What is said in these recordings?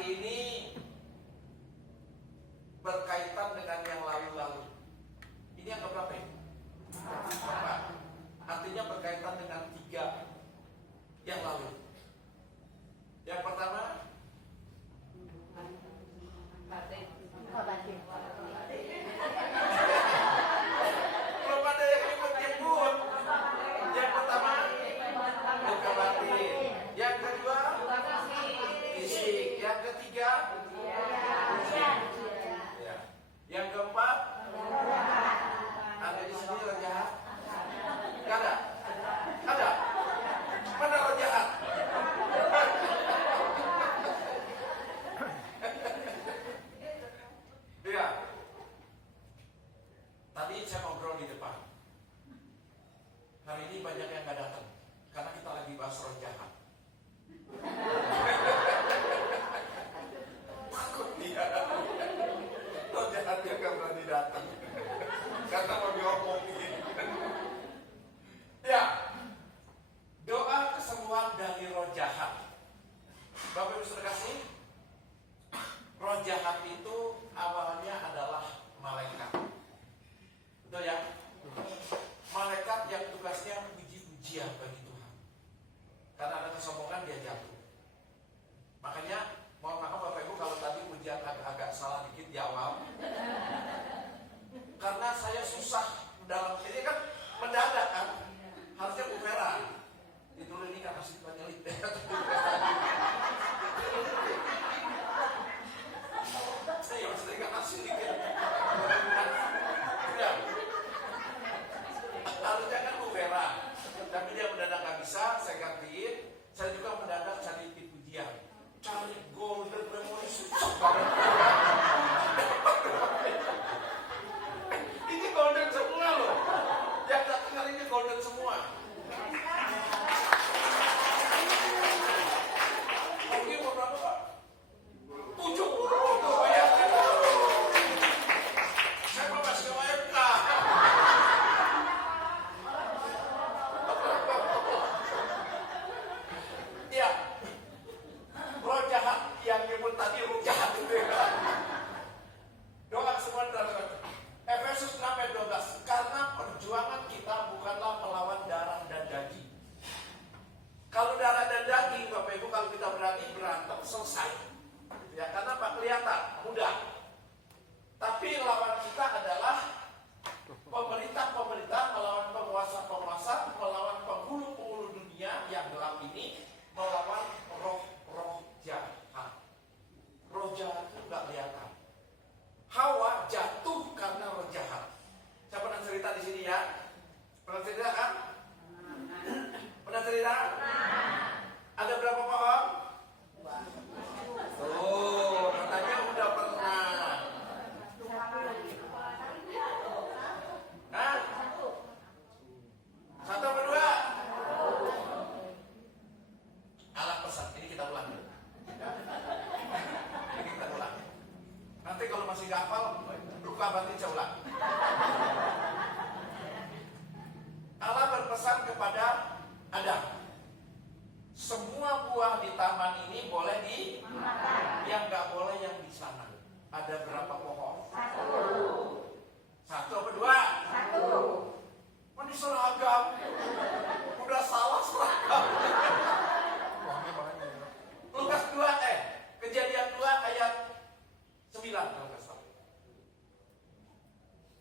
hari ini berkaitan dengan yang lalu-lalu. Ini yang keberapa ya? Keempat. Artinya berkaitan dengan 3 yang lalu. Yang pertama, belum ada yang ikut. Yang pertama, luka batin. Yang kedua, fisik. Yang ketiga, ya. Yang keempat, ada di sini roh jahat? Gak ada? Ada? Mana roh jahat? Ya. Tadi saya ngobrol di depan. Hari ini banyak yang gak datang karena kita lagi bahas roh jahat. Takut dia. Roh jahat dia gak berani datang karena mau diomongin. Ya, doa kesembuhan dari roh jahat. Bapak Ibu Saudara kasih, roh jahat itu awalnya adalah malaikat. Betul ya? Malaikat yang tugasnya puji-pujian bagi Tuhan. Karena ada kesombongan dia jatuh. Makanya mohon maaf Bapak Ibu kalau tadi pujian agak salah dikit di awal. Karena saya susah dalam ini kan mendadak kan. Harusnya Bu Vera. Itu ini kan masih penyelit. Saya mesti nggak kasih dikit. Ya. Harusnya kan Bu Vera. Tapi dia mendadak nggak bisa, saya gantiin. Saya juga mendadak cari pujian. Cari golden revolution. Ini golden semua loh. Yang tak kenal ini golden semua. Mungkin mau berapa Pak? 70 tuh bayarnya. Saya mau masih ke OMK. Ya, roh jahat yang nyebut tadi roh jahat itu ya. Doa semua terhadap Efesus 6 ayat 12. Karena perjuangan kita bukanlah melawan darah dan daging. Kalau darah dan daging, Bapak Ibu, kalau kita berani berantem selesai. Ya, karena Pak kelihatan mudah. Tapi lawan kita adalah pemerintah-pemerintah, melawan penguasa-penguasa, melawan penghulu-penghulu dunia yang gelap ini, melawan roh-roh jahat. Roh jahat itu nggak kelihatan. Hawa jatuh karena roh jahat. Saya pernah cerita di sini ya. Pernah cerita kan? Pernah cerita? Ada berapa pohon? Oh, katanya udah pernah. Hah? 1 apa 2? Alat pesan, ini kita ulang. Ya. Ini kita ulang. Nanti kalau masih gak hafal, luka batin saya ulang. Allah berpesan kepada Adam, semua buah di taman ini boleh dimakan, yang gak boleh yang di sana. Ada berapa pohon? 1 apa 2? Ini seragam. Udah salah seragam. Lukas 2 Kejadian 2 ayat 9 kalau nggak salah.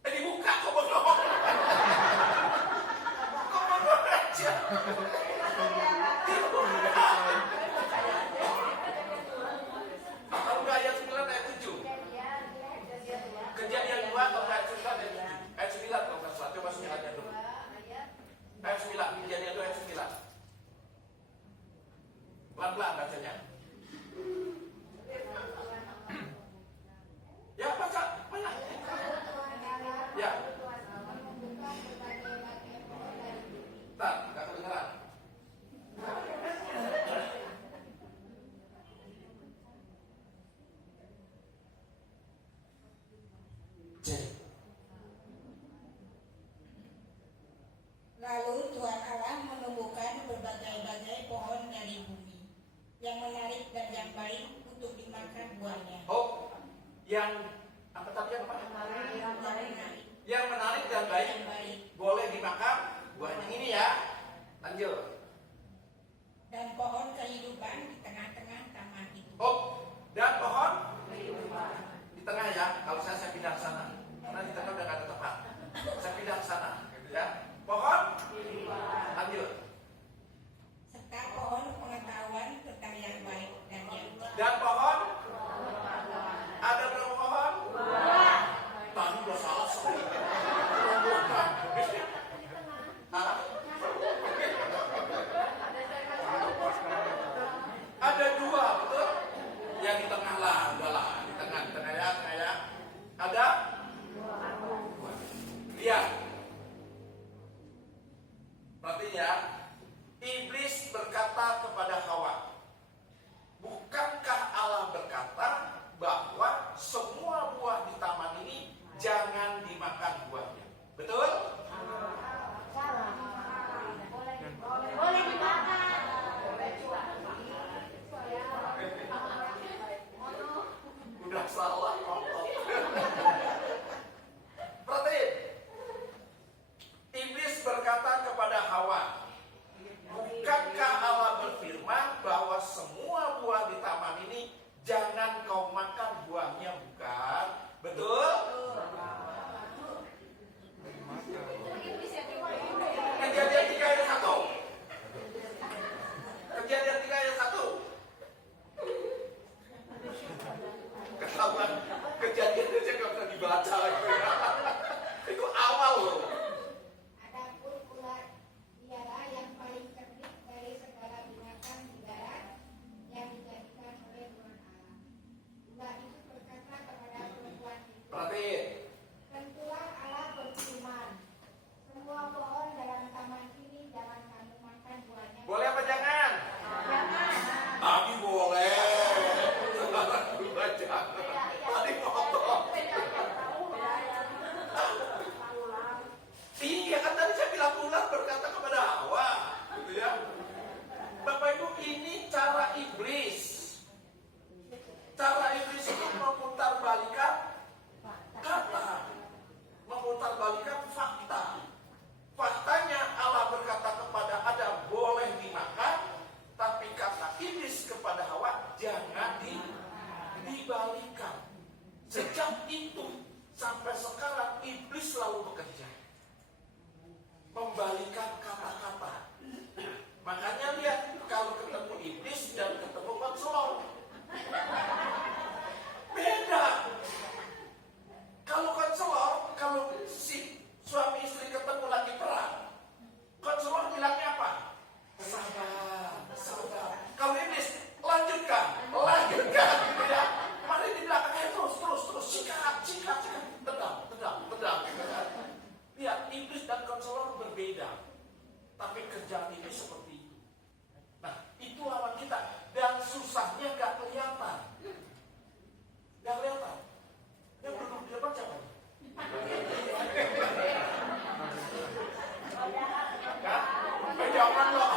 Dibuka kok bengong. Kok bengong aja. Dibuka. Kalau nggak ayat 9 ayat 7. Kejadian 2 atau ayat 9 ayat 7. Ayat 9 kalau nggak salah. Coba 9-nya dulu. Ayat 9. Kejadian 2 ayat 9. Pelan-pelan bacanya. Ya, baca. Mana? Ya. Bentar, nggak kedengeran. Lalu Tuhan Allah menumbuhkan berbagai-bagai pohon dari bumi yang menarik dan yang baik untuk dimakan dimakan buahnya. Oh, yang apa tadi yang apa? Yang menarik dan baik boleh dimakan buahnya. Ini ya. Lanjut. Dan pohon kehidupan di tengah-tengah taman itu. Oh, dan pohon di tengah ya. Kalau saya pindah ke sana, karena di tengah udah gak ada tempat. Saya pindah ke sana, gitu ya. Pohon. Lanjut. Serta pohon pengetahuan tentang yang baik dan yang jahat. Dan pohon. Ada berapa pohon? Tadi udah salah sekali. Hah? Ada dua, betul? Yang di tengah lah, udah lah, di tengah ya. Ada? Dua. Lihat. Berarti ya, iblis berkata kepada Hawa, bukankah Allah berkata bahwa semua buah di taman ini jangan dimakan buahnya? Betul? Boleh dimakan. Udah salah ngomong. Berarti iblis berkata kepada Hawa, bukankah Allah berfirman bahwa semua buah di taman ini jangan kau makan buahnya, bukan? Betul? Kejadian 3 ayat 1. Kejadian 3 ayat 1. Ketahuan kejadian aja nggak bisa dibaca gitu ya. Itu awal loh. Adapun ular ialah yang paling cerdik dari segala binatang di darat yang dijadikan oleh Tuhan Allah. Ular itu berkata kepada perempuan itu, Berarti tentulah Allah berfirman, semua pohon dalam taman ini jangan kamu makan buahnya. boleh apa jangan? Jangan. Tadi boleh. Jangan. Tadi potong. Iya kan tadi saya bilang ular berkata kepada Hawa, gitu ya. Bapak Ibu, ini cara iblis. Cara iblis itu memutarbalikkan kata, memutarbalikkan fakta. Faktanya Allah berkata kepada Adam boleh dimakan, tapi kata iblis kepada Hawa jangan dibalikan. Sejak itu sampai sekarang iblis selalu bekerja membalikan kata-kata. Makanya lihat kalau ketemu iblis dan ketemu konselor beda. Kalau konselor, kalau si suami istri ketemu lagi perang, konselor bilangnya apa? Sabar, sabar. Kalau iblis lanjutkan, gitu ya. Mari di belakangnya terus, sikat, tendang. Lihat, iblis dan konselor berbeda, tapi kerjaan iblis seperti itu. Nah, itu lawan kita dan susahnya gak kelihatan. Yang duduk di depan siapa? Jangan loh.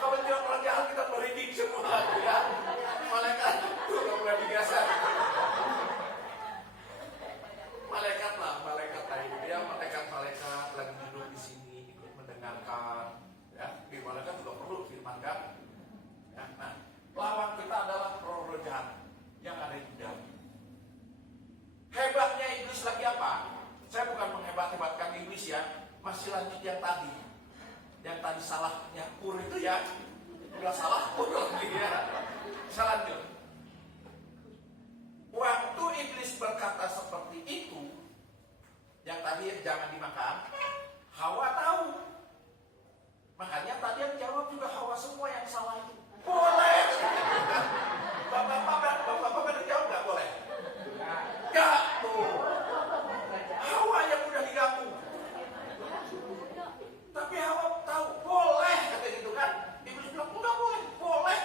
Kalau jangan orang jahat kita merinding semua, ya. Malaikat itu udah mulai digeser. Malaikat tadi dia malaikat lagi duduk di sini ikut mendengarkan, ya. Di malaikat juga perlu firman kan. Ya, nah, lawan kita adalah roh jahat yang ada di dalam. Hebatnya iblis lagi apa? Saya bukan menghebat-hebatkan iblis ya. Masih lanjut yang tadi salahnya pur itu ya. Udah salah pur lagi ya. Saya lanjut. Waktu iblis berkata seperti itu, yang tadi jangan dimakan, Hawa tahu. Makanya tadi yang jawab juga Hawa semua yang salah itu. Boleh. Bapak jawab nggak boleh? Nggak tuh. Hawa yang udah diganggu. Tapi Hawa tahu boleh kata gitu kan. Iblis bilang enggak boleh.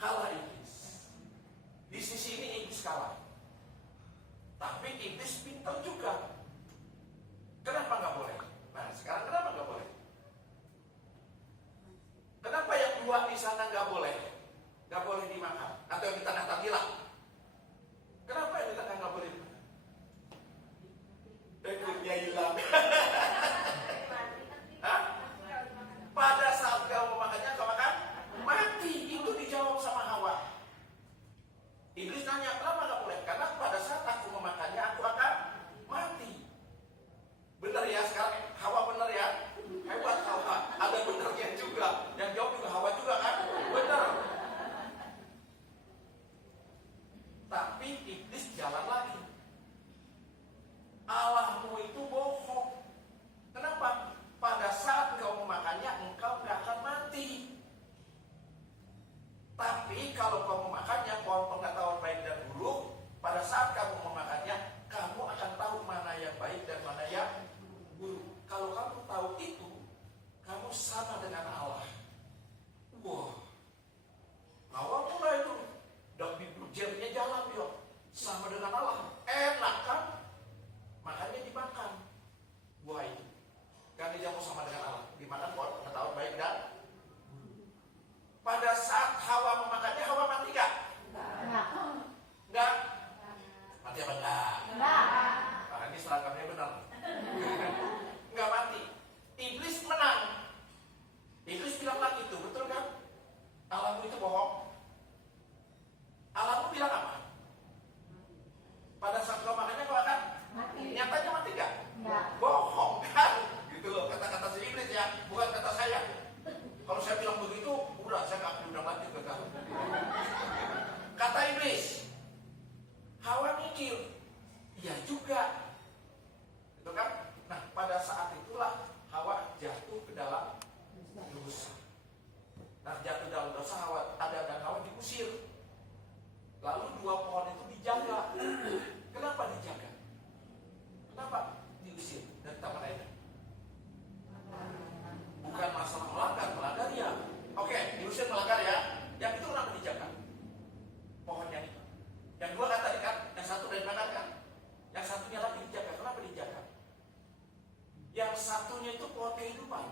Kalah iblis. Di sisi ini iblis kalah. Tapi iblis pintar juga. Kenapa nggak boleh? Nah sekarang kenapa nggak boleh? Kenapa yang dua di sana nggak boleh dimakan? Atau yang kita ya sekarang. Hawa bener ya. Hebat Hawa. Ada benernya juga. Yang jawab juga Hawa juga kan? Bener. Tapi iblis jalan lagi. Allahmu itu bohong. Kenapa? Pada saat kau memakannya, engkau gak akan mati. Tapi kalau kau memakannya, pohon pengetahuan baik dan buruk, pada saat kamu memakannya, kamu akan tahu mana yang baik dan mana yang buruk. Kalau kamu tahu itu, kamu sama dengan Allah. Wah, awal mulai itu, dan bibirnya jalan dia, sama dengan Allah. Enak kan? Makanya dimakan. Wah itu, kan dia mau sama dengan Allah. Dimakan pohon pengetahuan baik dan pada saat Hawa memakannya, Hawa mati gak? Enggak. Mati apa enggak? Karena ini seragamnya benar. Enggak mati. Iblis menang. Iblis bilang lagi itu, betul kan? Allahmu itu bohong. Allahmu bilang apa? Pada saat kau makannya kau akan mati. Nyatanya mati gak? Bohong kan? Gitu loh, kata-kata si iblis ya, bukan kata saya. Kalau saya bilang begitu, udah saya gak diundang lagi ke kamu. Kata iblis. Hawa mikir, iya juga. Gitu kan? Nah, pada saat itulah Hawa jatuh ke dalam dosa. Nah, jatuh dalam dosa, Hawa ada dan Hawa diusir. Lalu dua pohon itu dijaga. Kenapa dijaga? Kenapa diusir dari Taman Eden? Bukan masalah melanggar ya. Oke, diusir melanggar ya. Yang itu kenapa dijaga? Pohonnya itu. Yang dua kan tadi kan, yang satu dari mana kan? Yang satunya lagi dijaga. Kenapa dijaga? Yang satunya itu pohon kehidupan.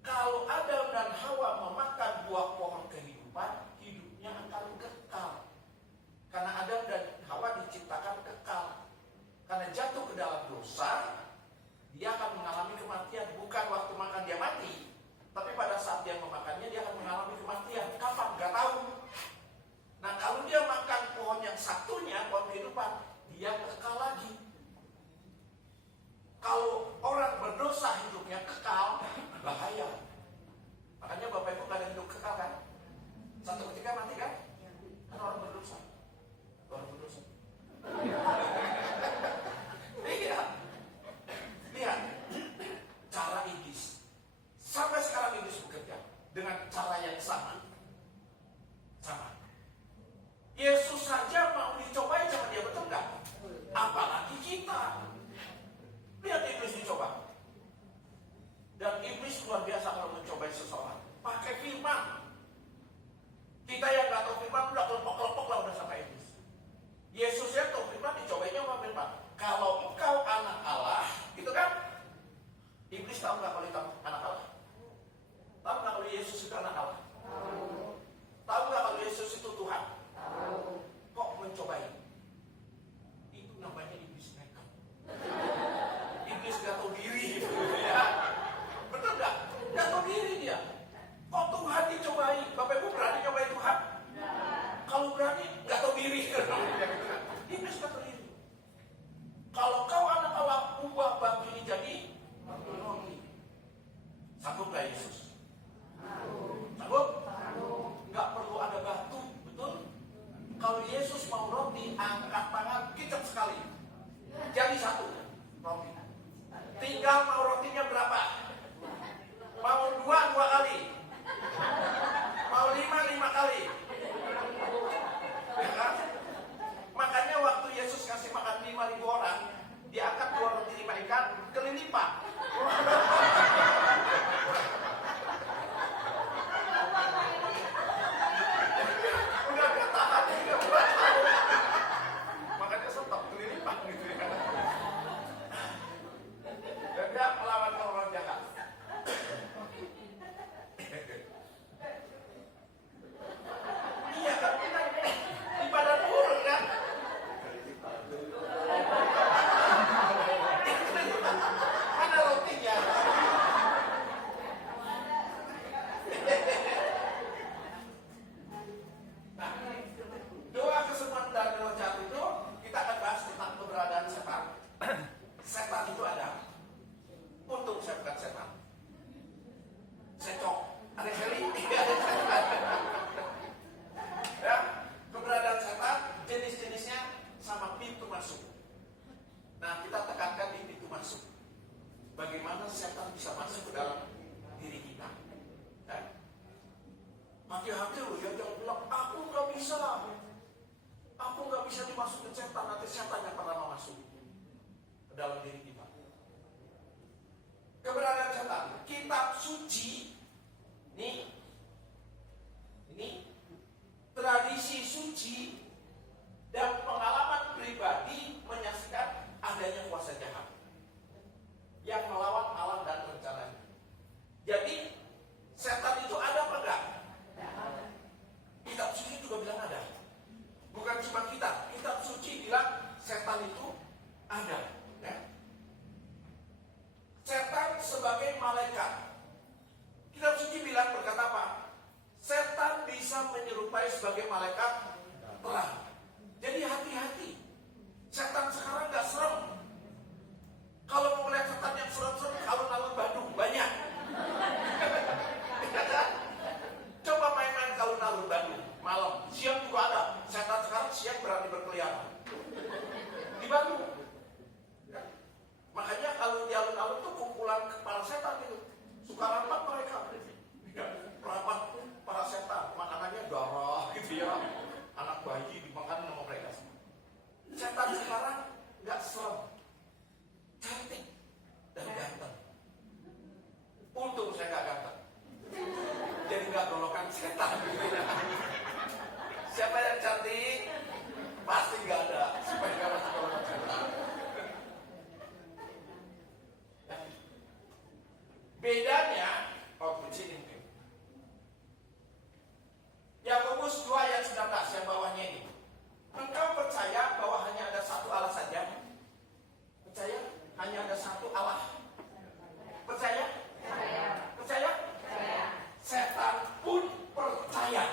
Kalau Adam dan Hawa memakan buah pohon kehidupan, hidupnya akan kekal. Karena Adam dan Hawa diciptakan kekal. Karena jatuh ke dalam dosa, dia akan mengalami kematian. Bukan waktu makan dia mati, tapi pada saat dia memakannya dia akan mengalami kematian. Kapan? Gak tahu. Nah, kalau dia makan pohon yang satunya, pohon kehidupan, dia kekal lagi. Kalau orang berdosa hidupnya kekal, bahaya. Makanya Bapak Ibu gak ada hidup kekal kan? Satu ketika mati kan? Kan orang berdosa. Orang berdosa. Lihat cara iblis. Sampai sekarang iblis bekerja dengan cara yang sama. Yesus saja mau dicobain sama dia, betul nggak? Apalagi kita. Lihat iblis dicoba. Dan iblis luar biasa kalau mencobai seseorang. Pakai firman. Kita yang nggak tahu firman udah kelompok-kelompok lah udah sama iblis. Yesus yang tahu firman dicobainya sama firman. Kalau engkau anak Allah, gitu kan? Iblis tahu nggak kalau itu anak Allah? Tahu nggak kalau Yesus itu anak Allah? Tahu nggak kalau Yesus itu Tuhan? Kok mencobai? Itu namanya iblis nekat. Iblis gak tahu diri, ya. Betul nggak? Gak tahu diri dia. Kok Tuhan dicobai? Bapak Ibu berani cobai Tuhan? Kalau berani, gak tahu diri. Iblis gak tahu diri. Kalau kau anak Allah, ubah batu ini jadi roti. Sanggup gak Yesus? Sanggup? Gak perlu ada batu, betul? Kalau Yesus mau roti, angkat tangan, kicap sekali. Jadi satu roti. Tinggal mau rotinya berapa? Mau dua kali. Mau lima kali. Ya kan? Makanya waktu Yesus kasih makan 5.000 orang, diangkat 2 roti 5 ikan, kelilipan. Udah gak tahan juga buat. Makanya stop kelilipan gitu ya. Dan dia melawan orang jahat. Iya kan kita ibadah buruk kan? Mana hati-hati loh ya, jangan bilang aku nggak bisa dimasukin setan, nanti setan yang pertama masuk ke dalam diri kita. Keberadaan setan, kitab suci, ini tradisi suci dan pengalaman pribadi menyaksikan adanya kuasa jahat yang melawan alam dan rencananya. Jadi setan itu ada apa enggak? Kitab suci juga bilang ada. Bukan cuma kita, kitab suci bilang setan itu ada. Ya. Setan sebagai malaikat. Kitab suci bilang berkata apa? Setan bisa menyerupai sebagai malaikat terang. Jadi hati-hati. Setan sekarang gak serem. Kalau mau melihat setan yang serem-serem, alun-alun Bandung banyak. Coba main-main ke alun-alun Bandung malam, siang juga ada. Setan sekarang siang berani berkeliaran di Bandung. Makanya kalau di alun-alun tuh kumpulan kepala setan itu suka rapat mereka. Rapat para setan, makanannya darah gitu ya. Anak bayi dimakan sama mereka. Setan sekarang nggak serem, cantik dan ganteng. Untung saya nggak ganteng, jadi nggak golongan setan. Siapa yang cantik pasti nggak ada, supaya nggak masuk golongan setan. Bedanya, sini mungkin. Yakobus 2 ayat 19 yang bawahnya ini. Engkau percaya bahwa hanya ada satu Allah saja? Percaya? Hanya ada satu Allah. Percaya? Percaya? Setan pun percaya.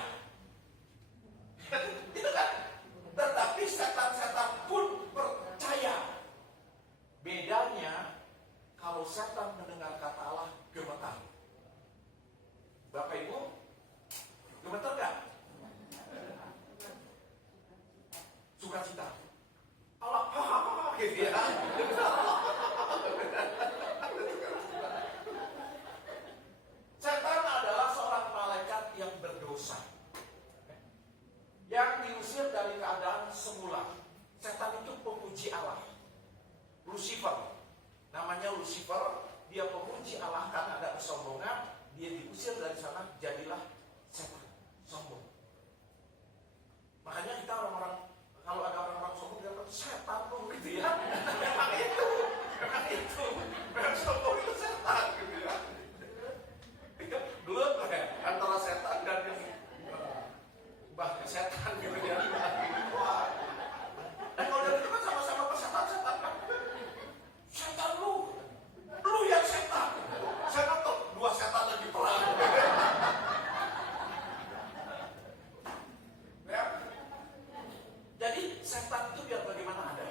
Itu kan? Tetapi setan-setan pun percaya. Bedanya, kalau setan mendengar kata Allah, gemetar. Bapak Ibu, gemetar gak? Sukacita. Allah, gitu ya. Setan adalah seorang malaikat yang berdosa, yang diusir dari keadaan semula. Setan itu pemuji Allah. Lucifer, namanya Lucifer, dia pemuji Allah karena ada kesombongan. Dia diusir dari sana, jadilah setan, sombong. Makanya kita orang-orang, kalau ada orang-orang sombong, dia bilang setan tuh gitu ya. Memang itu, memang sombong itu setan gitu ya. Gelut antara setan dan yang bahkan setan gitu ya. Wah. Dan kalau dari itu kan sama-sama persetan-setan kan. Setan lu yang setan. Saya nonton 2 setan lagi perang. Ya. Jadi setan itu biar bagaimana ada.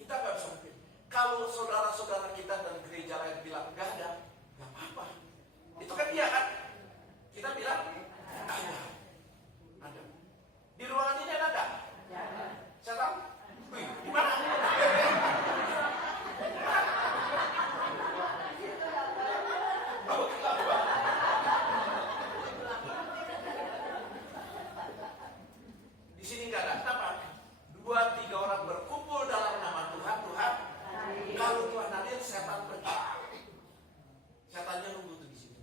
Kita gak bisa mungkin. Kalau saudara-saudara kita dari gereja lain bilang gak ada, gak apa-apa. Itu kan dia kan. Kita bilang ada. Di ruangan ini ada gak? Setan? Wih, gimana? Di sini nggak ada. Kenapa? 2-3 orang berkumpul dalam nama Tuhan. Kalau Tuhan hadir, setan pergi. Setannya nunggu tuh di sini.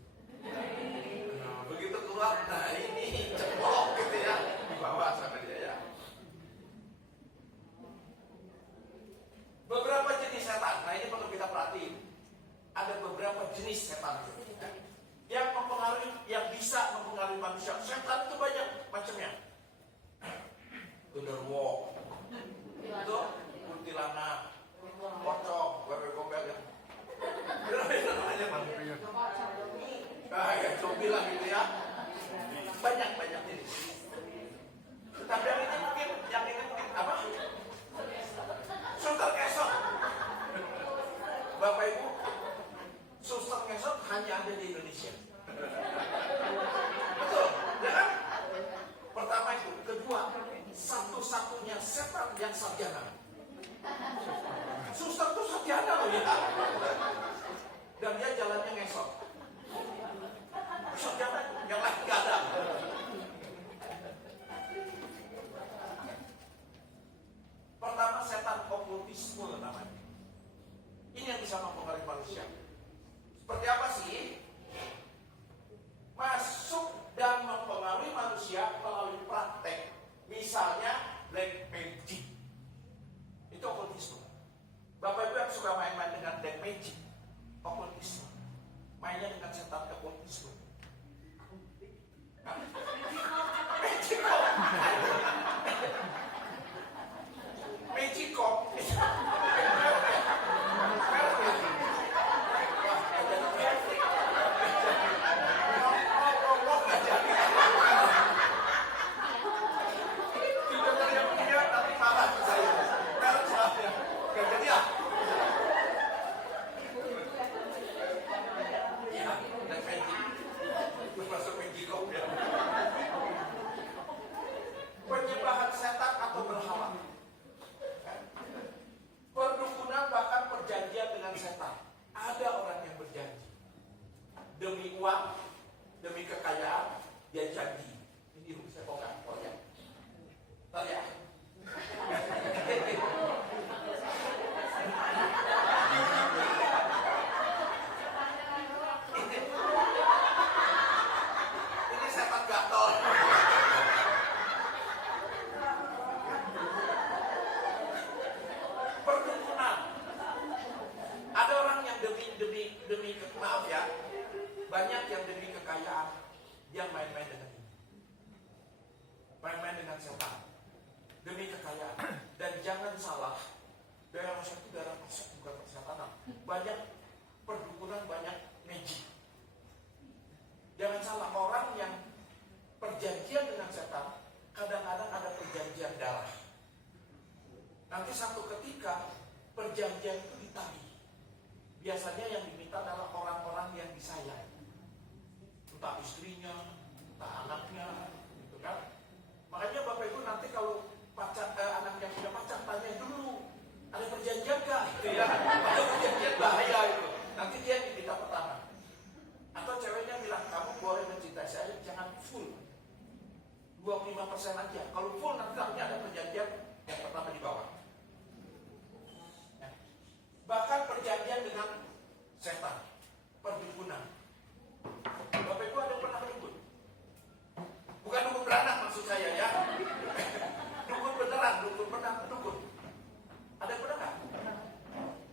Nah, begitu keluar, nah ini ceplok gitu ya, dibawa sama dia ya. Beberapa jenis setan. Nah ini perlu kita perhatiin. Ada beberapa jenis setan yang mempengaruhi, yang bisa mempengaruhi manusia. Setan itu banyak macamnya. Genderuwo, itu kuntilanak, pocong, bebek gombel ya. Itu namanya manusia. Ya cobi lah gitu ya. Banyak jenis. Tapi yang ini mungkin apa? Suster ngesot. Bapak Ibu, suster ngesot hanya ada di Indonesia. Betul, ya kan? Pertama itu, kedua, satu-satunya setan yang sarjana. Suster itu sarjana loh ya. Dan dia jalannya ngesot. Sarjana yang lain gak ada. bisa mempengaruhi manusia. Seperti apa sih? Masuk dan mempengaruhi manusia melalui praktek. Misalnya black magic. Itu okultisme. Bapak Ibu yang suka main-main dengan black magic, okultisme. Mainnya dengan setan okultisme. Magicom. Penyembahan setan atau berhala, perdukunan bahkan perjanjian dengan setan. Ada orang yang berjanji demi uang, demi kekayaan, dia janji ini bisa bukan proyek. Tahu ya? Ini setan gatel. Perdukunan. Ada orang yang demi maaf ya, banyak yang demi kekayaan dia main-main dengan ini, main-main dengan setan demi kekayaan. Dan jangan salah, daerah itu daerah masuk bukan persetanan. Banyak perdukunan, banyak magic. Jangan salah, orang yang perjanjian dengan setan kadang-kadang ada perjanjian darah. Nanti satu ketika perjanjian itu ditagih. Biasanya yang diminta adalah orang-orang yang disayang, entah istrinya, entah anaknya, gitu kan? Makanya Bapak Ibu nanti kalau anak yang punya pacar tanya dulu, ada perjanjian nggak? Gitu ya, ada perjanjian bahaya itu. Nanti dia diminta pertama. Atau ceweknya bilang, kamu boleh mencintai saya, jangan full, 25% aja. Kalau full nanti takutnya ada perjanjian yang pertama di bawah. Bahkan perjanjian dengan setan, perdukunan. Bapak Ibu ada yang pernah berdukun? Bukan dukun beranak maksud saya ya. Dukun beneran, dukun pernah dukun. Ada yang pernah nggak?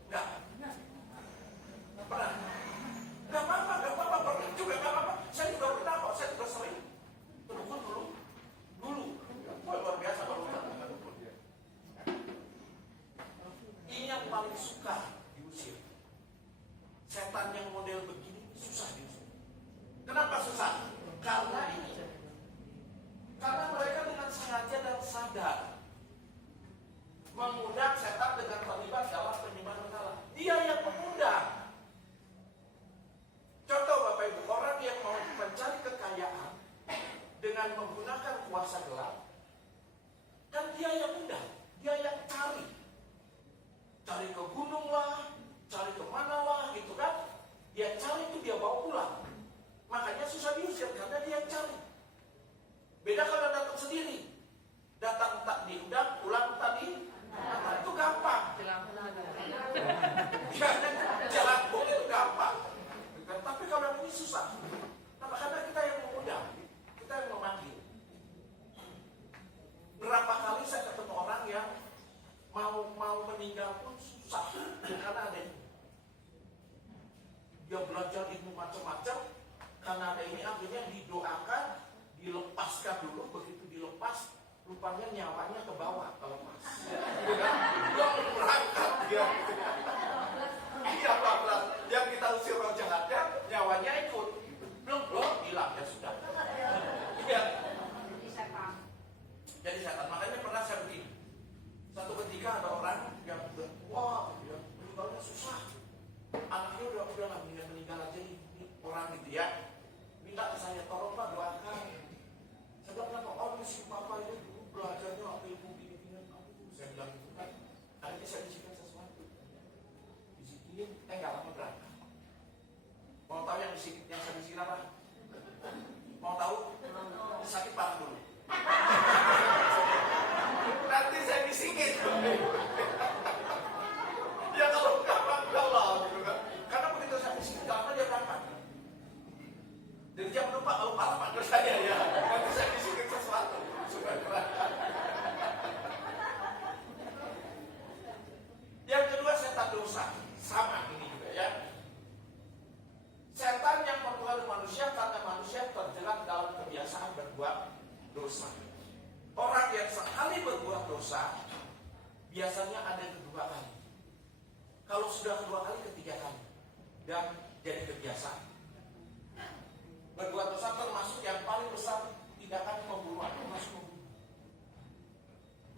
Nggak. Pernah? Nggak apa-apa, pernah juga nggak apa-apa. Saya juga pernah kok, saya juga sering berdukun dulu. Wah, luar biasa kalau kita dukun. Ini yang paling suka diusir. Setan yang model begini susah diusir. Kenapa susah? Karena ini. Karena mereka dengan sengaja dan sadar mengundang setan dengan terlibat dalam penyembahan berhala. Dia yang mengundang. Contoh Bapak Ibu, orang yang mau mencari kekayaan dengan menggunakan kuasa gelap, kan dia yang undang, dia yang cari ke gunung lah, cari kemana lah, gitu kan? Dia cari itu dia bawa pulang. Makanya susah diusir karena dia yang cari. Beda kalau datang sendiri, datang tak diundang, pulang tadi, itu gampang. Jalan itu gampang. Tapi kalau ini susah. Nah, karena kita yang mengundang, kita yang memanggil. Berapa kali saya ketemu orang yang mau meninggal pun susah karena ada ini. Dia belajar ilmu macam-macam karena ada ini, akhirnya didoakan, dilepaskan dulu. Begitu dilepas, rupanya nyawanya ke bawah kelepas. Dia berangkat dia. Iya, yang kita usir roh jahatnya, nyawanya ikut. Belum hilang ya sudah. Iya. Jadi setan. Makanya pernah saya begini. Satu ketika ada orang yang wah, dia meninggalnya susah. Anaknya udah lah meninggal aja ini orang gitu ya. Minta ke saya, tolong Pak doakan. Saya bilang, kenapa? Oh, si Papa ini dulu belajarnya ilmu gini-gini. Saya bilang gitu kan. Akhirnya saya bisikin sesuatu. Bisikin, nggak lama berangkat. Mau tahu yang saya bisikin apa? Mau tahu? Sakit parah dulu. Nanti saya bisikin. Ya kalau enggak lah. Jangan lupa kalau parah panggil saya ya. Nanti saya bisikin sesuatu supaya keren. Yang kedua, setan dosa. Sama ini juga ya. Setan yang mempengaruhi manusia karena manusia terjerat dalam kebiasaan berbuat dosa. Orang yang sekali berbuat dosa biasanya ada kedua kali. Kalau sudah kedua kali, ketiga kali, dan jadi kebiasaan. Berbuat dosa termasuk yang paling besar tindakan pembunuhan, termasuk membunuh.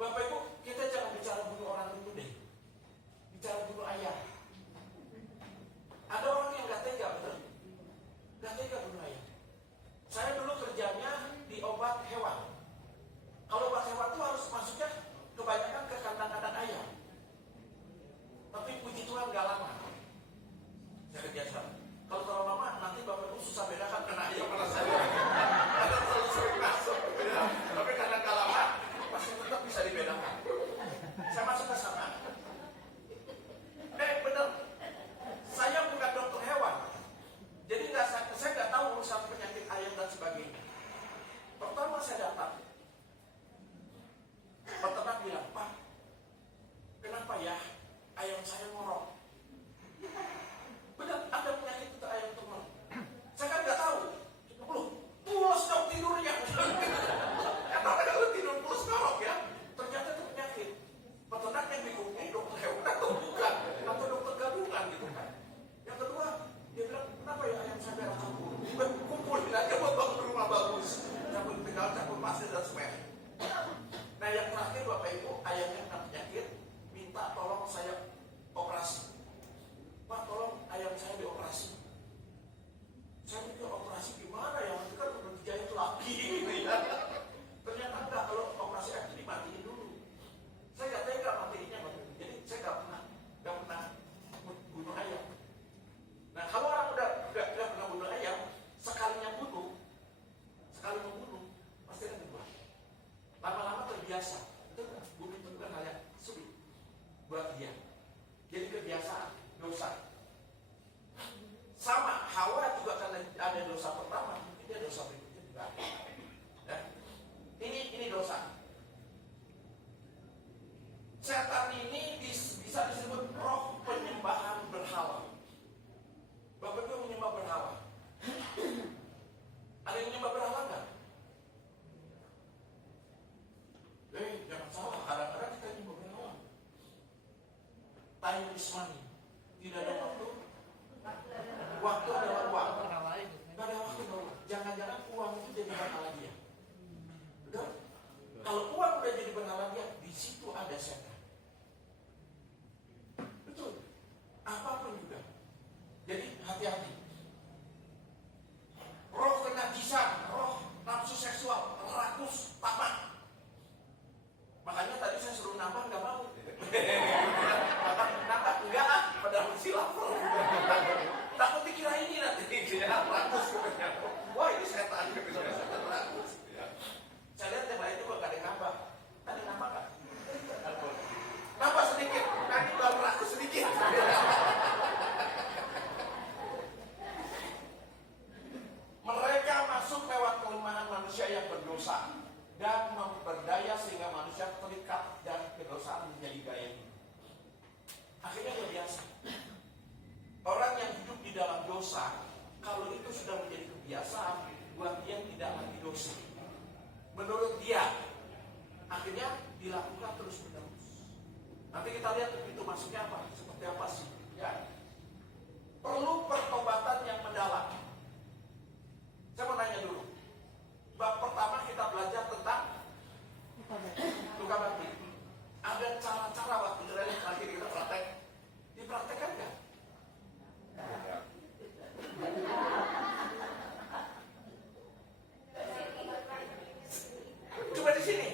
Bapak Ibu, kita jangan bicara bunuh orang itu deh. Bicara bunuh ayah. Ada orang yang gak tega, betul? Gak tega bunuh ayah. Saya dulu kerjanya di obat hewan. Kalau obat hewan itu harus masuknya kebanyakan ke kandang-kandang ayam. Tapi puji Tuhan gak lama. Saya kerja. Kalau terlalu lama nanti Bapak Ibu susah bedakan karena ayam mana saya. Karena terlalu sering masuk. Ya. Tapi karena gak lama pasti tetap bisa dibedakan. Saya masuk ke sana. Benar. Saya bukan dokter hewan. Jadi saya nggak tahu urusan penyakit ayam dan sebagainya. Pertama saya datang. Peternak bilang, Pak, kenapa ya ayam saya ngorok? Benar, ada penyakit itu ayam ngorok. Saya kan nggak tahu. Loh, pulas dong tidurnya. Karena kalau tidur pulas ngorok ya. Ternyata itu penyakit. Peternak yang bingung, ini dokter hewan atau bukan? Atau dokter gadungan gitu kan. Yang kedua, dia bilang, kenapa ya ayam saya merah campur? Kumpulin aja buat bangun rumah bagus. Campur tinggal campur pasir dan semen. Nah yang terakhir Bapak Ibu, ayamnya kena penyakit, minta tolong saya operasi. Pak, tolong ayam saya dioperasi. Saya mikir operasi gimana ya? Nanti kan udah dijahit lagi gitu ya. Ternyata enggak, kalau operasi itu dimatiin dulu. Saya nggak tega matiinnya, jadi saya nggak pernah bunuh ayam. Nah kalau orang udah pernah bunuh ayam, sekali membunuh, pasti akan berubah. Lama-lama terbiasa. Itu bunuh itu bukan hal yang sulit buat dia. Jadi kebiasaan, dosa. Sama Hawa juga karena ada dosa pertama, mungkin dia dosa berikutnya juga. Ya. Ini dosa. Setan ini bisa disebut roh penyembahan berhala. Bapak Ibu menyembah berhala. Ada yang menyembah berhala enggak? Jangan salah, kadang-kadang kita menyembah berhala. Time is money. Tidak ada waktu. Waktu adalah uang. Tidak ada waktu. Jangan-jangan uang itu jadi berhala dia. Betul? Kalau uang udah jadi berhala dia, di situ ada setan. Betul. Apapun juga. Jadi hati-hati. Roh kenajisan, roh nafsu seksual, rakus, tamak. Makanya tadi saya suruh nambah nggak mau. Nambah enggak ah, padahal silap. Takut dikira ini nanti ya, rakus. Wah ini setan, setan rakus. Saya lihat yang lain itu kok nggak ada nambah. Ada nambah nggak? Nambah sedikit, nanti baru rakus sedikit. Mereka masuk lewat kelemahan manusia yang berdosa dan memperdaya sehingga manusia terikat dan kedosaan menjadi gaya hidup. Akhirnya dia biasa. Orang yang hidup di dalam dosa, kalau itu sudah menjadi kebiasaan, buat dia tidak lagi dosa. Menurut dia, akhirnya dilakukan terus menerus. Nanti kita lihat itu maksudnya apa, seperti apa sih? Ya. Perlu pertobatan yang mendalam. Saya mau nanya dulu. Bab pertama kita belajar tentang luka batin. Ada cara-cara waktu terakhir kita praktek. Dipraktekkan nggak? Coba di sini.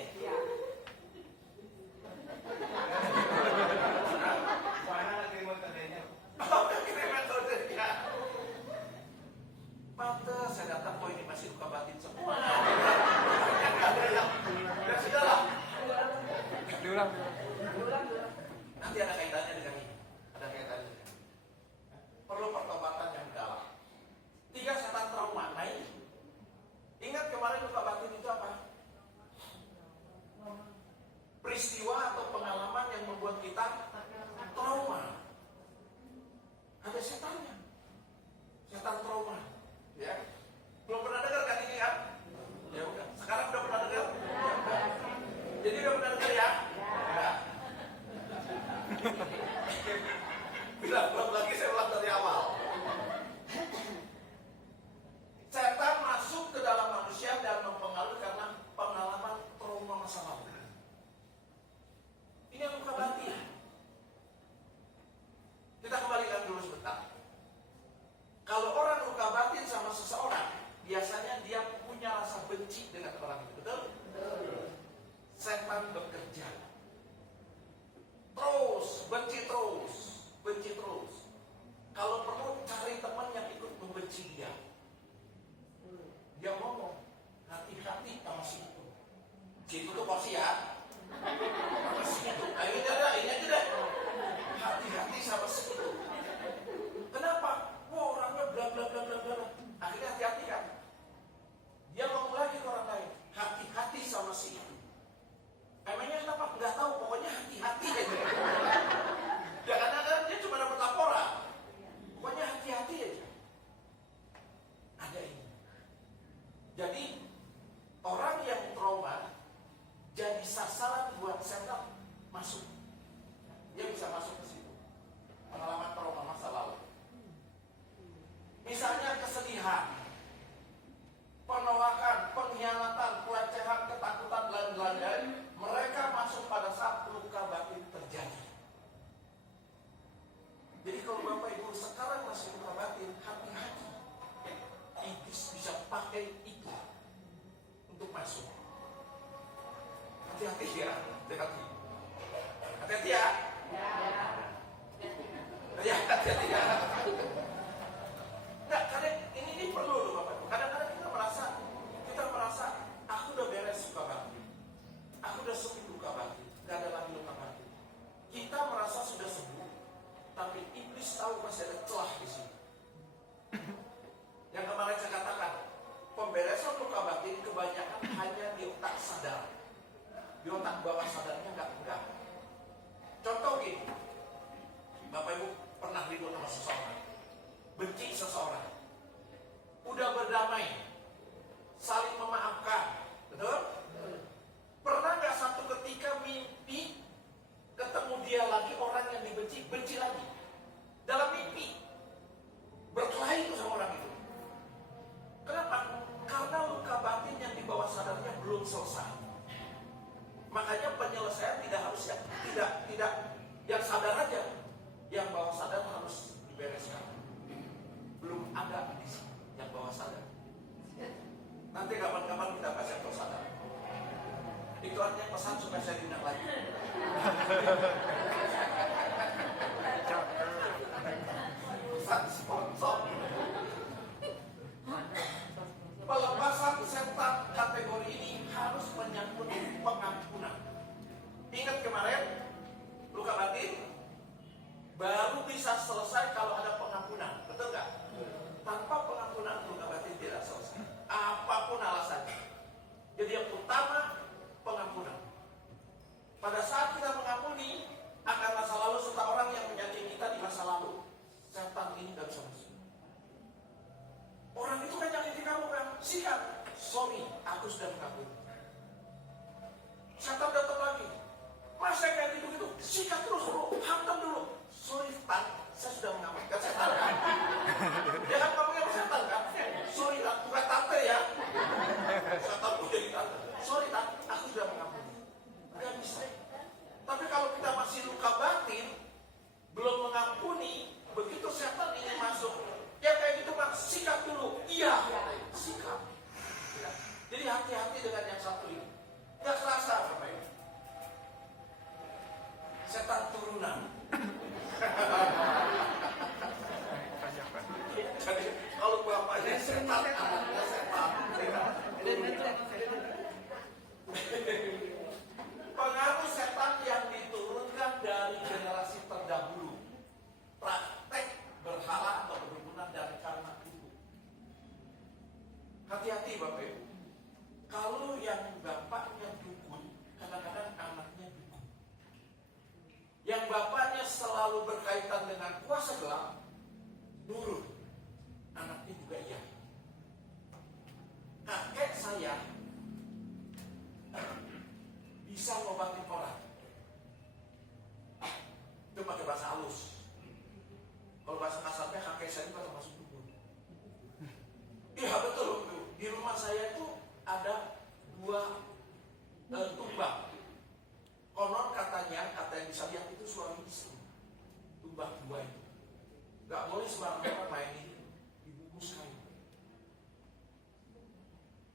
Setan trauma. Ya. Belum pernah dengar kan ini kan? Ya udah. Sekarang udah pernah dengar? Ya udah. Jadi udah pernah dengar ya? Ya. Bilang lagi, saya ulang dari awal. Setan masuk ke dalam manusia dan mempengaruhi karena pengalaman trauma masa lalu. Ini yang luka batin. Kita kembalikan dulu sebentar. Kalau orang luka batin sama seseorang, biasanya dia punya rasa benci dengan orang itu, betul? Setan bekerja. Terus, benci terus, benci terus. Kalau perlu cari teman yang ikut membenci dia. Dia ngomong, hati-hati sama si itu. Si itu tuh pasti ya. Sama si itu. Ini aja deh. Hati-hati sama si itu. Kenapa? Wah, orangnya bla bla bla bla bla. Akhirnya hati-hati kan. Dia ngomong lagi ke orang lain, hati-hati sama si itu. Emangnya kenapa? Nggak tahu, pokoknya hati-hati aja. Ya kadang-kadang dia cuma dapat laporan. Pokoknya hati-hati aja. Ada ini. Jadi orang yang trauma jadi sasaran buat setan masuk. Dia bisa masuk ke situ. Pengalaman trauma masa lalu. Misalnya kesedihan, penolakan, pengkhianatan, pelecehan, ketakutan, dan lain-lain. Mereka masuk pada saat luka batin terjadi. Jadi kalau Bapak Ibu sekarang masih luka batin, hati-hati. Iblis bisa pakai itu untuk masuk. Hati-hati ya, hati-hati. Hati-hati ya. Ya, hati-hati ya. Nah, kadang ini perlu loh Bapak Ibu. Kadang-kadang kita merasa aku udah beres luka batin. Aku udah sembuh luka batin. Gak ada lagi luka batin. Kita merasa sudah sembuh, tapi iblis tahu masih ada celah di sini. Yang kemarin saya katakan, pemberesan luka batin kebanyakan hanya di otak sadar. Di otak bawah sadarnya enggak. Contoh gini, Bapak Ibu pernah ribut sama seseorang, benci seseorang, udah berdamai, saling memaafkan, betul? Pernah nggak satu ketika mimpi ketemu dia lagi, orang yang dibenci, benci lagi dalam mimpi, berkelahi itu sama orang itu. Kenapa? Karena luka batin yang di bawah sadarnya belum selesai. Makanya penyelesaian tidak harus tidak yang sadar aja, yang bawah sadar harus dibereskan. Belum ada di sini yang bawah sadar. Nanti kapan-kapan kita bahas yang bawah sadar. Itu artinya pesan supaya saya diundang lagi. Pesan sponsor. Pelepasan setan kategori ini harus menyangkut pengampunan. Ingat kemarin luka batin baru bisa selesai kalau ada pengampunan, betul nggak? Tanpa pengampunan luka batin tidak selesai. Apapun alasannya. Jadi yang utama pengampunan. Pada saat kita mengampuni akan masa lalu serta orang yang menyakiti kita di masa lalu, setan ini nggak bisa masuk. Orang itu kan nyakiti kamu kan, sikat. Sorry, aku sudah mengampuni. Setan datang lagi, masa kayak gitu-gitu, sikat terus dulu, hantam dulu. Sorry, Tan, saya sudah mengampuni. Kan setan kan? Dia kan ngomongnya sama setan kan? Sorry, Tan, bukan tante ya. Setan tuh jadi tante. Sorry, Tan, aku sudah mengampuni. Gak bisa. Tapi kalau kita masih luka batin, belum mengampuni, begitu setan ingin masuk, ya kayak gitu Pak, sikat dulu. Iya, sikat. Ya. Jadi hati-hati dengan yang satu ini. Gak kerasa Bapak Ibu. Setan turunan. Jadi kalau bapaknya setan, anaknya setan. Pengaruh setan yang diturunkan dari generasi terdahulu. Praktek berhala atau berhubungan dari karena itu. Hati-hati Bapak Ibu. Kalau yang bapaknya dukun, kadang-kadang anaknya dukun. Yang bapaknya selalu berkaitan dengan kuasa gelap, nurut. kayak saya itu masuk dukun. Iya betul. Di rumah saya itu ada 2 tumbang. Konon katanya, kata yang bisa lihat itu suami istri. Tumbang 2 itu. Gak boleh sembarangan main ini, dibungkus kayu.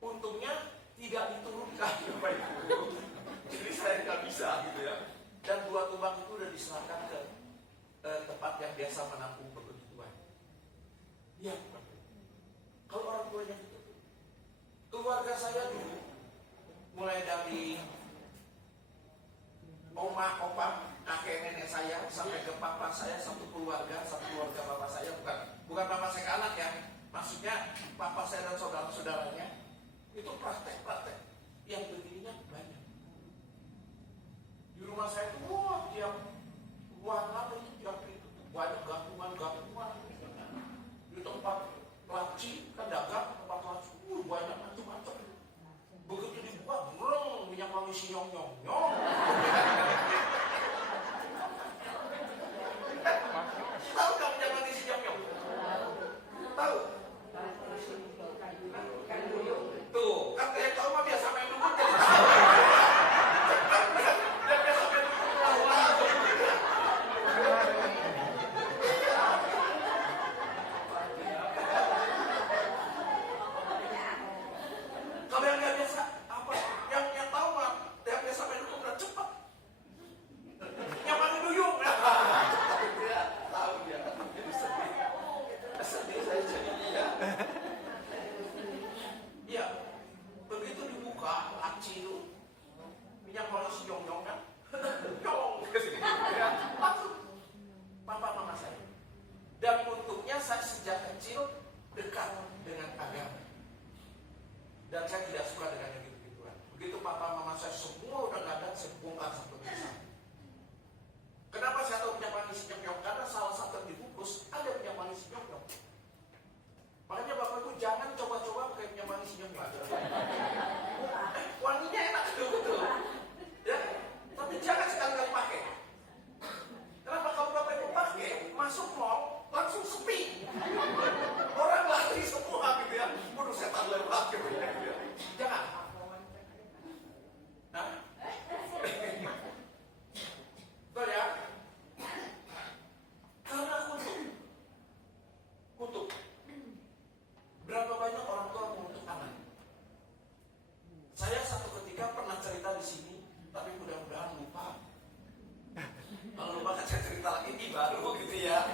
Untungnya tidak diturunkan Bapak Ibu. Jadi saya nggak bisa gitu ya. Dan 2 tumbang itu udah diserahkan ke tempat yang biasa menampung begituan. Iya, kalau orang tuanya gitu. Keluarga saya dulu, mulai dari oma, opa, kakek nenek saya sampai ke papa saya, satu keluarga papa saya, bukan papa saya ke anak ya, maksudnya papa saya dan saudara-saudaranya itu praktek-praktek yang begininya banyak. Di rumah saya itu tiap warna itu tiap itu banyak gantungan di tempat laci kan dagang, tempat laci banyak macam-macam. Begitu dibuka, brong, minyak wangi si nyong. Tahu nggak minyak wangi si nyong? Tahu? Tuh, kan saya tahu mah biasa main dukun jadi tahu. Dan biasa main dukun tahu langsung. Kalau yang nggak biasa, apa? Yang tahu mah, yang biasa main dukun udah cepat. Yang mana duyung? Tapi dia tahu dia, jadi sedih saya jadinya ya. Iya, begitu dibuka laci itu, minyak wangi si nyong kan, nyong kesini, langsung papa mama saya. Dan untungnya saya sejak kecil dekat dengan agama. Dan saya tidak suka dengan yang gitu-gituan. Begitu papa mama saya semua udah nggak ada, saya bongkar satu persatu. Kenapa saya tahu minyak wangi si nyong? Karena salah satu yang dibungkus ada minyak wangi si nyong. Makanya bapak itu jangan coba-coba pakai minyak wangi si nyong. Wanginya enak betul. Ya, tapi jangan sekali-kali pakai. Kenapa kalau bapak itu pakai masuk mall langsung sepi. Orang lari semua gitu ya. Waduh setan lewat gitu ya. Jangan. Nah, betul ya. Karena kutuk. Berapa banyak orang tua mengutuk anak? Saya satu ketika pernah cerita di sini, tapi mudah-mudahan lupa. Kalau lupa kan saya cerita lagi ini baru gitu ya.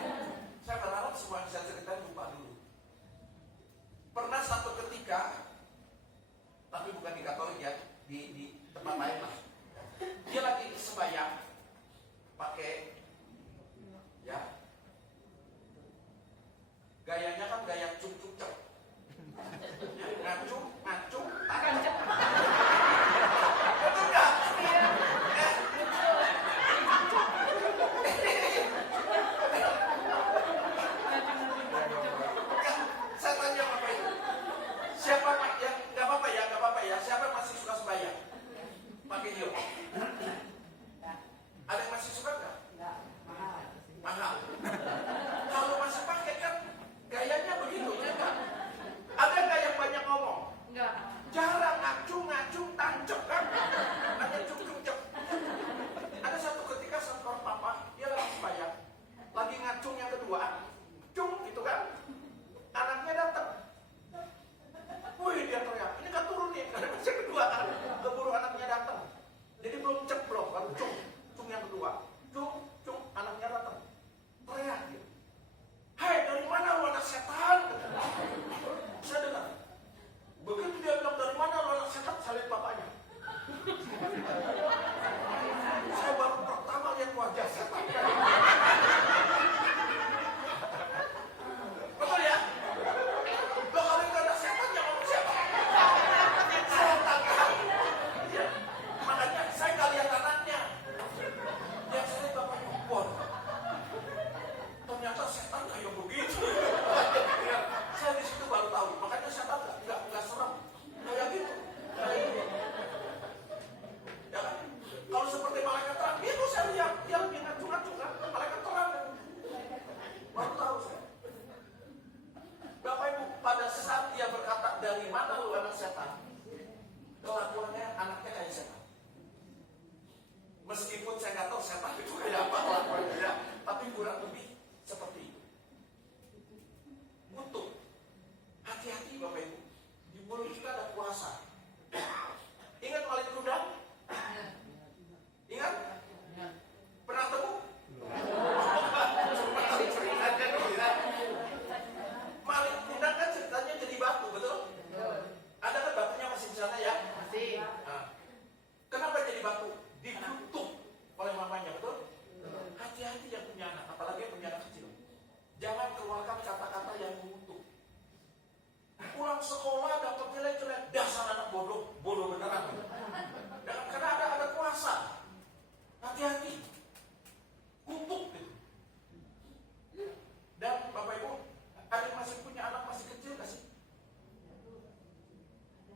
Saya berharap semua yang saya cerita lupa dulu. Pernah satu ketika, tapi bukan di Katolik ya, di tempat lain lah. Dia lagi sembahyang, pakai, ya, gayanya kan gaya cuk-cuk-cuk. Ngacung, takkan cepat. Betul nggak? Saya tanya apa itu? Siapa yang nggak apa-apa ya? Siapa yang masih suka sembahyang? Pakai hiu. Ada yang masih suka nggak? Mahal. Kalau masih pakai kan gayanya begitu ya.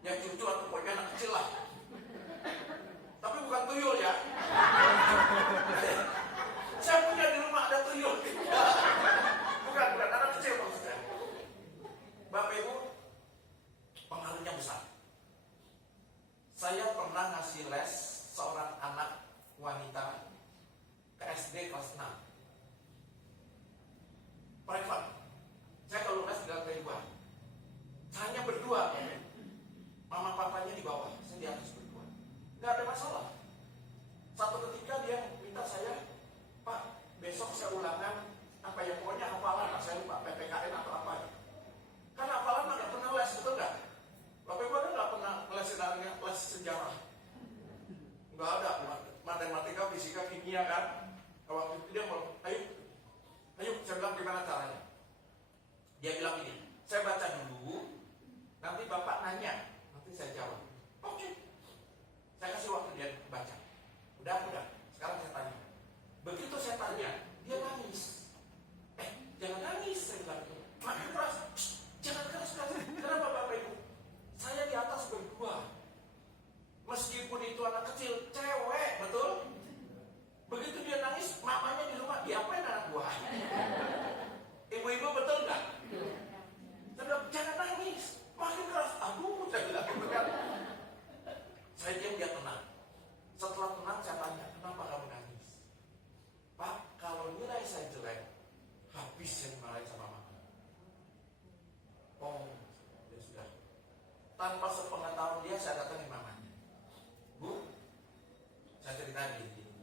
Ya cucu atau pokoknya anak kecil lah. Tapi bukan tuyul ya. Saya punya di rumah ada tuyul. Bukan anak kecil maksudnya. Bapak Ibu, pengaruhnya besar. Saya pernah ngasih les seorang anak wanita ke SD kelas 6. Private. Saya kalau les di lantai 2. Hanya berdua. Mama papanya di bawah, saya di atas berdua. Nggak ada masalah. Satu ketika dia minta saya, Pak, besok saya ulangan apa ya, pokoknya hafalan, saya lupa PPKN atau apa. Karena hafalan nggak pernah les, betul nggak? Bapak Ibu ada nggak pernah les sejarah? Nggak ada, matematika, fisika, kimia kan? Waktu itu dia mau, ayo, saya bilang gimana caranya? Dia bilang ini, saya baca dulu, nanti Bapak nanya, nanti saya jawab. Oke. Saya kasih waktu dia baca. Udah. Sekarang saya tanya. Begitu saya tanya, dia nangis. Jangan nangis, saya bilang. Makin keras. Jangan keras. Kenapa Bapak Ibu? Saya di atas berdua. Meskipun itu anak kecil, cewek, betul? Begitu dia nangis, mamanya di rumah, diapain anak gua? Ibu-ibu betul nggak? Saya bilang, jangan nangis. Makin keras. Aduh, saya bilang gitu kan. Saya diam, dia tenang. Setelah tenang, saya tanya, kenapa kamu nangis? Pak, kalau nilai saya jelek, habis saya dimarahin sama mama. Oh, ya sudah. Tanpa sepengetahuan dia, saya datangi mamanya. Bu, saya ceritain gini.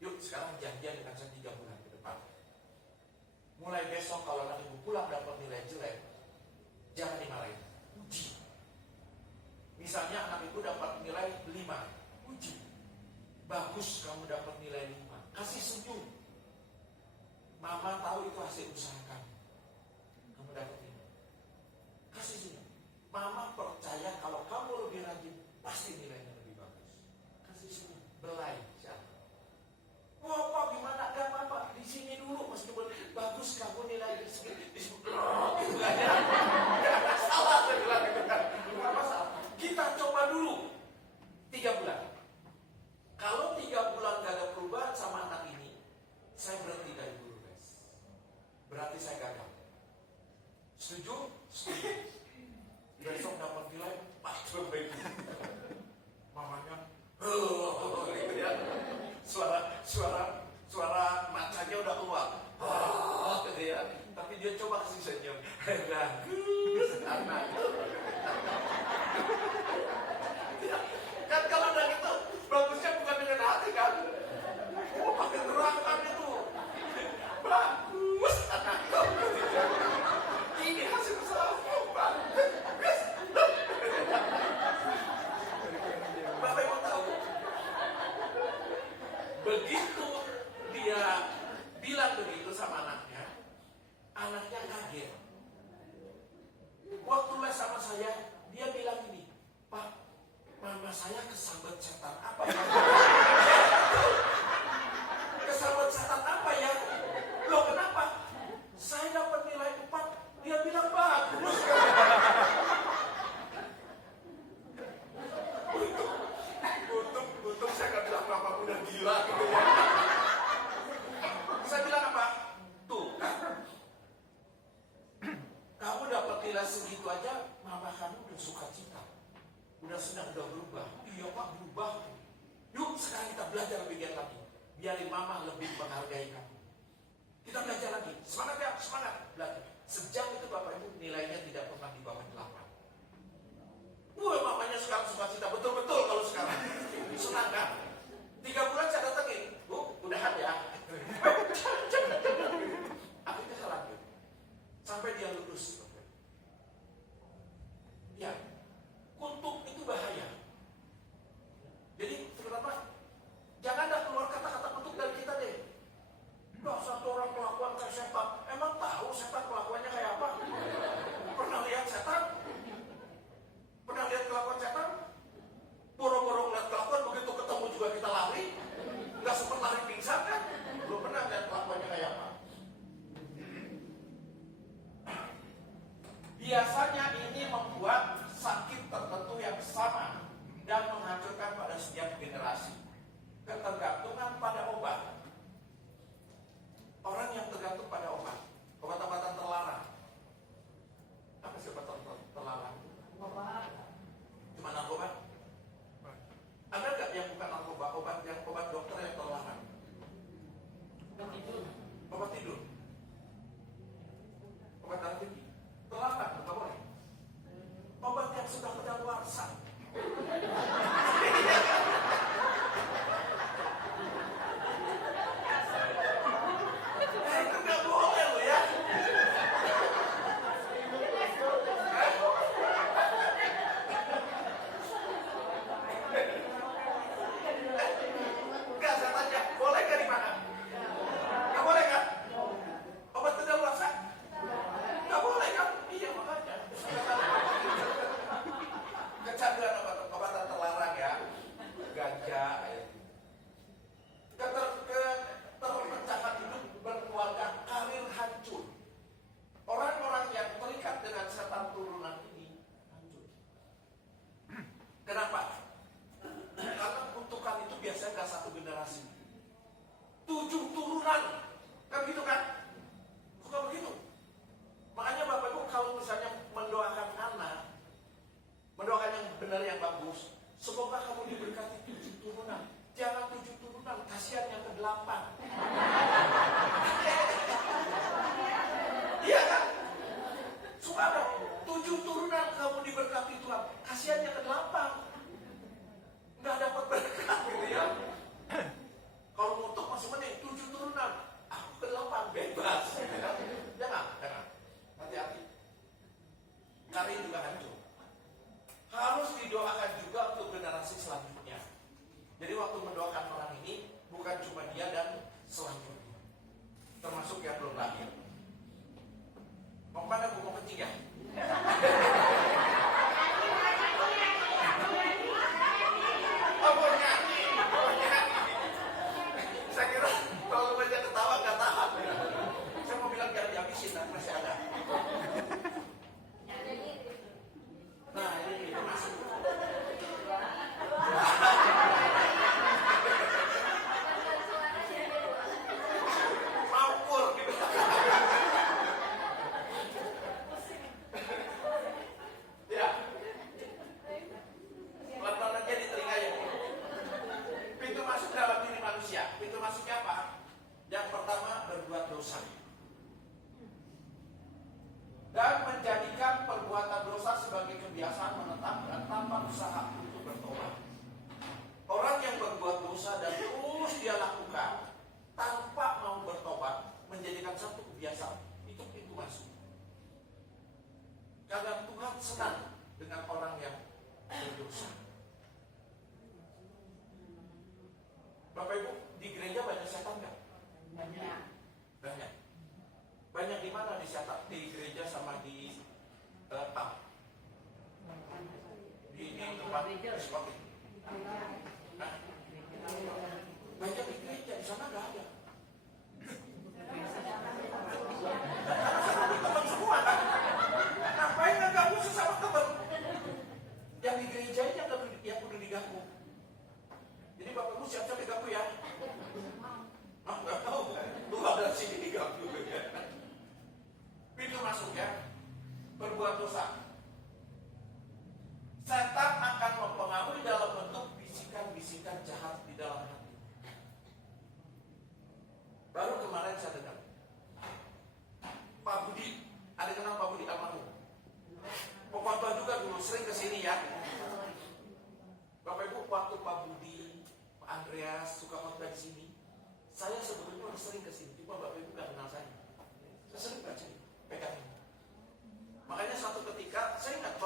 Yuk, sekarang janjian dengan saya 3 bulan ke depan. Mulai besok kalau anak ibu pulang dapat nilai jelek, jangan dimarahin, uji. Misalnya anak ibu dapat nilai 5, uji. Bagus kamu dapat nilai 5, kasih senyum. Mama tahu itu hasil usaha kamu. Kamu dapat ini. Kasih senyum. Mama percaya kalau kamu lebih rajin, pasti nilainya lebih bagus. Kasih senyum, belai. Wah, Pak, gimana? Gak apa-apa, di sini dulu meskipun bagus kamu nilai di sini, gitu kan ya. Gak masalah, saya bilang gitu kan. Gak masalah. Kita coba dulu 3 bulan. Kalau 3 bulan gak ada perubahan sama anak ini, saya berhenti dari guru les. Berarti saya gagal. Setuju? Setuju. Besok dapat nilai 4 baik. Mamanya, gitu ya. Suara matanya udah keluar. Gitu ya. Tapi dia coba kasih senyum. Bagus, anak. Kan kalau udah gitu, bagusnya bukan dengan hati kan. Oh, pakai gerakan itu. Bagus, anak. Ini hasil usahamu, bagus. Bapak Ibu tahu, begitu dia bilang begitu sama anaknya kaget. Waktu les sama saya, dia bilang gini, Pak, mama saya kesambet setan apa ya? Kesambet setan apa ya? Loh kenapa? Saya dapat nilai 4, dia bilang bagus. Untung saya gak bilang bapak udah gila gitu ya. Saya bilang apa? Tuh kan, kamu dapat nilai segitu aja, mama kamu udah suka cita, udah senang, udah berubah. Iya Pak, berubah. Yuk sekarang kita belajar lebih giat lagi, biarin mama lebih menghargai kamu. Kita belajar lagi, semangat ya, semangat belajar. Sejak itu Bapak Ibu nilainya tidak pernah di bawah 8. Wah, mamanya sekarang suka cita betul-betul kalau sekarang. Senang kan? 3 bulan saya datengin, Bu, udahan ya. Akhirnya saya lanjut sampai dia lulus. Ya, kutuk itu bahaya. Jadi terutama jangan ada keluar kata-kata kutuk dari kita deh. Nah, satu orang kelakuan kayak setan, emang tahu setan kelakuannya kayak apa? Pernah lihat setan? Pernah lihat kelakuan setan? Boro-boro ngeliat kelakuan, begitu ketemu juga kita lari. Nggak sempat lari pingsan kan? Belum pernah lihat kelakuannya kayak apa. Biasanya ini membuat sakit tertentu 7 turunan kamu diberkati Tuhan. Kasihannya ke-8 nggak dapat berkat gitu ya. Kalau ngutuk masih mending 7 turunan, aku ke-8 bebas gitu ya. Jangan. Hati-hati. Karir juga hancur. Harus didoakan juga untuk generasi selanjutnya. Jadi waktu mendoakan orang ini bukan cuma dia dan selanjutnya, termasuk yang belum lahir. Mau kemana? Aku mau kencing ya. Oh, mau nyanyi. Saya kira kalau banyak ketawa nggak tahan. Saya mau bilang jangan dihabisin, tapi masih ada. Nah, ini masuk. Mampur di belakang. Ya. Pelan-pelan aja di telinga ya. Pintu masuk dalam diri manusia. Pintu masuknya apa? Yang pertama, berbuat dosa. Dan menjadikan perbuatan dosa sebagai kebiasaan menetapkan tanpa usaha untuk bertobat. Orang yang berbuat dosa dan terus dia lakukan tanpa mau bertobat, menjadikan satu kebiasaan, itu pintu masuk. Karena Tuhan senang dengan orang yang berdosa. Bapak Ibu, di gereja banyak setan nggak? Banyak. Banyak di mana di setan? Di gereja sama di pub. Di tempat diskotik. Nah, banyak di gereja, di sana nggak ada. Teman semua kan? Ngapain ngeganggu sesama teman? Yang di gereja ini yang udah diganggu. Jadi Bapak Ibu siap-siap diganggu ya. Nggak tahu kan? Lu ada sini diganggu ya. Pintu masuk ya. Berbuat dosa. Setan akan mempengaruhi dalam bentuk bisikan-bisikan jahat di dalam hati. Baru kemarin saya dengar Pak Budi, ada kenal Pak Budi almarhum. Pokoknya juga dulu sering kesini ya. Bapak Ibu, waktu Pak Budi, Pak Andreas suka khotbah di sini, saya sebetulnya udah sering kesini, cuma Bapak Ibu nggak kenal saya. Saya sering baca, pegang ini. Makanya satu ketika, saya ingat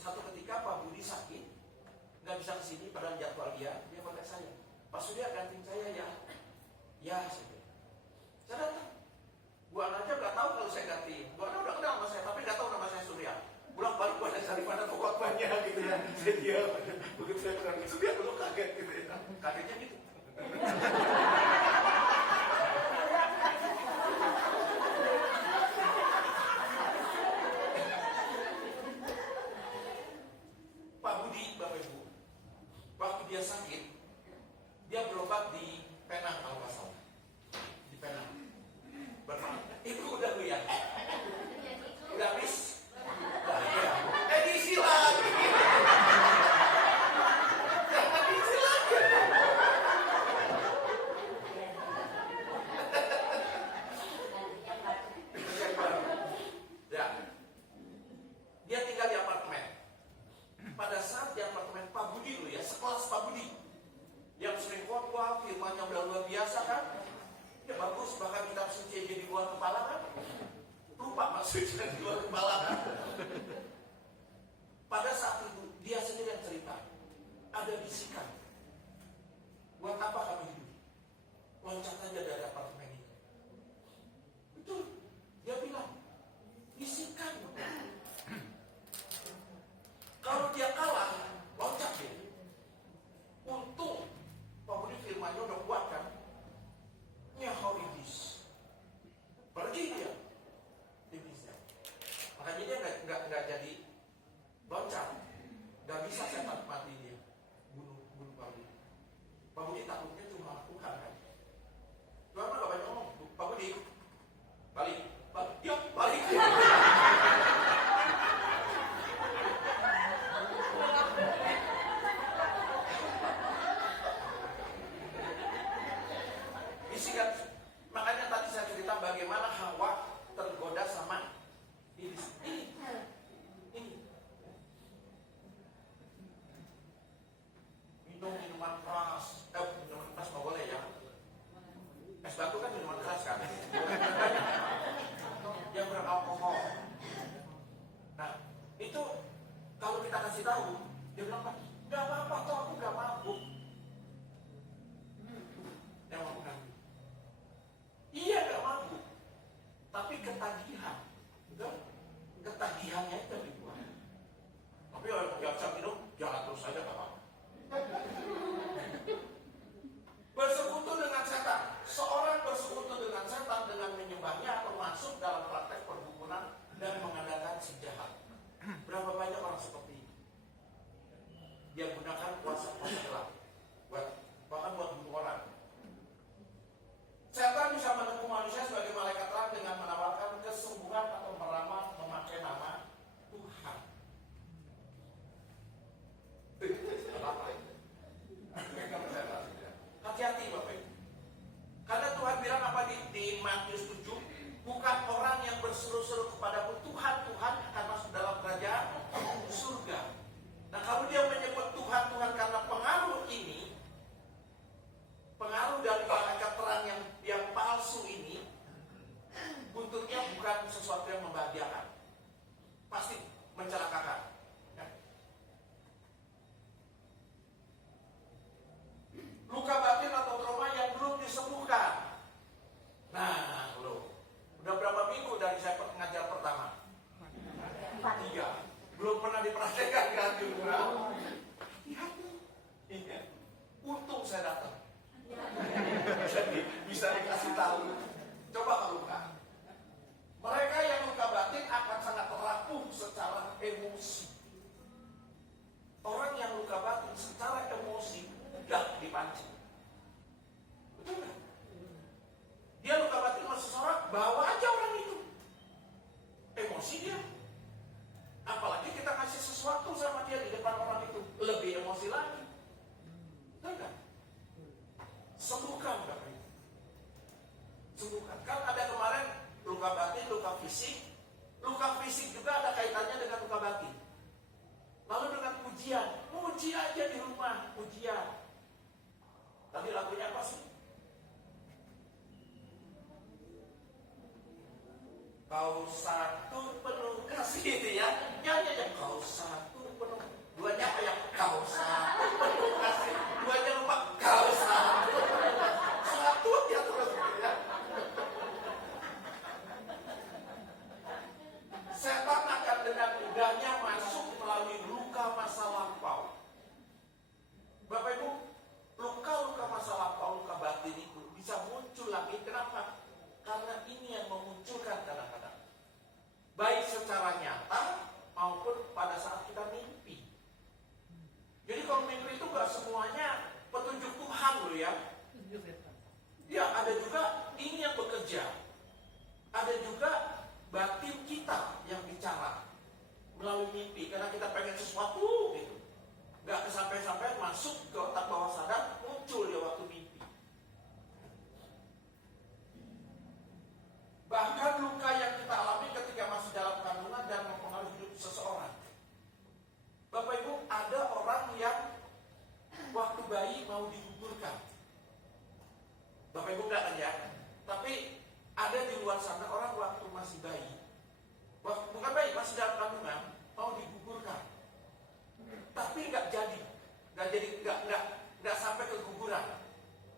satu ketika Pak Budi sakit, nggak bisa kesini, padahal jadwal dia kontak saya. Pak Surya gantiin saya ya. Ya, saya datang. Bu Ana aja nggak tahu kalau saya gantiin. Bu Ana udah kenal sama saya, tapi nggak tahu nama saya Surya. Pulang balik pada cari mana pokoknya gitu ya. Dia begitu saya bilang itu dia dulu kaget gitu ya. Kagetnya gitu. Pak Budi, Bapak Ibu, waktu dia sakit, dia berobat di Penang kalau nggak salah. Di Penang. Ibu udah lihat. Udah habis. Edisi lagi. Jangan edisi lagi. Ya. Dia tinggal di apartemen. Pada saat di apartemen Pak Budi dulu ya, sekelas Pak Budi yang sering khotbah, firmannya udah luar biasa kan? Ya bagus, bahkan kitab suci jadi luar kepala kan? Lupa maksudnya di luar kepala kan? Pada saat itu dia sendiri yang cerita, ada bisikan. Buat apa kami hidup? Loncat aja dari apartemen ini. Betul, dia bilang bisikan. Kalau dia kalah, loncat dia. Untung Pak Budi firmannya udah kuat kan? Nyaho iblis. Pergi dia. Iblisnya. Makanya dia nggak jadi loncat. Nggak bisa setan mati dia. Bunuh Pak Budi. Pak Budi takutnya cuma Tuhan kan. Tuhan mah nggak banyak ngomong. Pak Budi, balik. Yuk, balik. Bisikan. Makanya tadi saya cerita bagaimana Hawa tergoda sama iblis. Ini tahu, dia bilang, "Pak, nggak apa-apa toh, aku nggak mabuk." Yang mabuk kan? Iya nggak mabuk, tapi ketagihan, betul? Ketagihannya itu dibuat. Tapi kalau nggak bisa minum, jangan terus saja nggak apa-apa. Bersekutu dengan setan. Seorang bersekutu dengan setan dengan menyembahnya atau masuk dalam praktek perdukunan dan mengadakan si jahat. Berapa banyak orang seperti ini? Dia gunakan kuasa-kuasa gelap, bahkan buat bunuh orang. Setan bisa menipu manusia sebagai malaikat terang dengan menawarkan kesembuhan atau meramal memakai nama Tuhan. Hati-hati Bapak Ibu. Karena Tuhan bilang apa di Matius 7, bukan orang yang berseru-seru kepadaku Tuhan, Tuhan akan masuk dalam kerajaan surga. Nah kalau dia menyebut Tuhan, Tuhan karena pengaruh ini, pengaruh dari malaikat terang yang palsu ini, buntutnya bukan sesuatu yang membahagiakan, pasti mencelakakan. Ya. Luka batin atau trauma yang belum disembuhkan. Nah, udah berapa minggu dari saya pengajar pertama? 3. Belum pernah diperhatikan kan juga. Hati-hati. Iya. Untung saya datang. Jadi bisa dikasih tahu. Coba kalau luka. Mereka yang luka batin akan sangat rapuh secara emosi. Orang yang luka batin secara emosi mudah dipancing. Betul kan? Dia luka batin sama seseorang, bawa aja orang itu. Emosi dia. Apalagi kita kasih sesuatu sama dia di depan orang itu, lebih emosi lagi. Betul kan? Sembuhkan Bapak Ibu. Sembuhkan. Kan ada kemarin luka batin, luka fisik. Luka fisik juga ada kaitannya dengan luka batin. Lalu dengan pujian, puji aja di rumah, pujian. Tadi lagunya apa sih? Kau satu penuh kasih itu ya. Nyanyi aja kau satu penuh. Duanya apa ya? Kau satu penuh kasih. Duanya lupa kau satu penuh kasih. Satu dia terus ya. Setan akan dengan mudahnya masuk melalui luka masa lampau. Bapak Ibu, luka-luka masa lampau, luka batin itu bisa muncul lagi. Kenapa? Karena ini yang memunculkan kadang-kadang. Baik secara nyata maupun pada saat kita mimpi. Jadi kalau mimpi itu gak semuanya petunjuk Tuhan loh ya. Ya ada juga ini yang bekerja. Ada juga batin kita yang bicara melalui mimpi. Karena kita pengen sesuatu gitu. Gak sampai-sampai masuk ke otak bawah sadar, muncul di waktu mimpi. Bahkan luka yang kita alami ketika masih dalam kandungan dan mempengaruhi hidup seseorang. Bapak Ibu, ada orang yang waktu bayi mau digugurkan. Bapak Ibu enggak kan ya? Tapi ada di luar sana orang waktu masih bayi, bukan bayi, masih dalam kandungan, mau digugurkan. Tapi nggak sampai keguguran.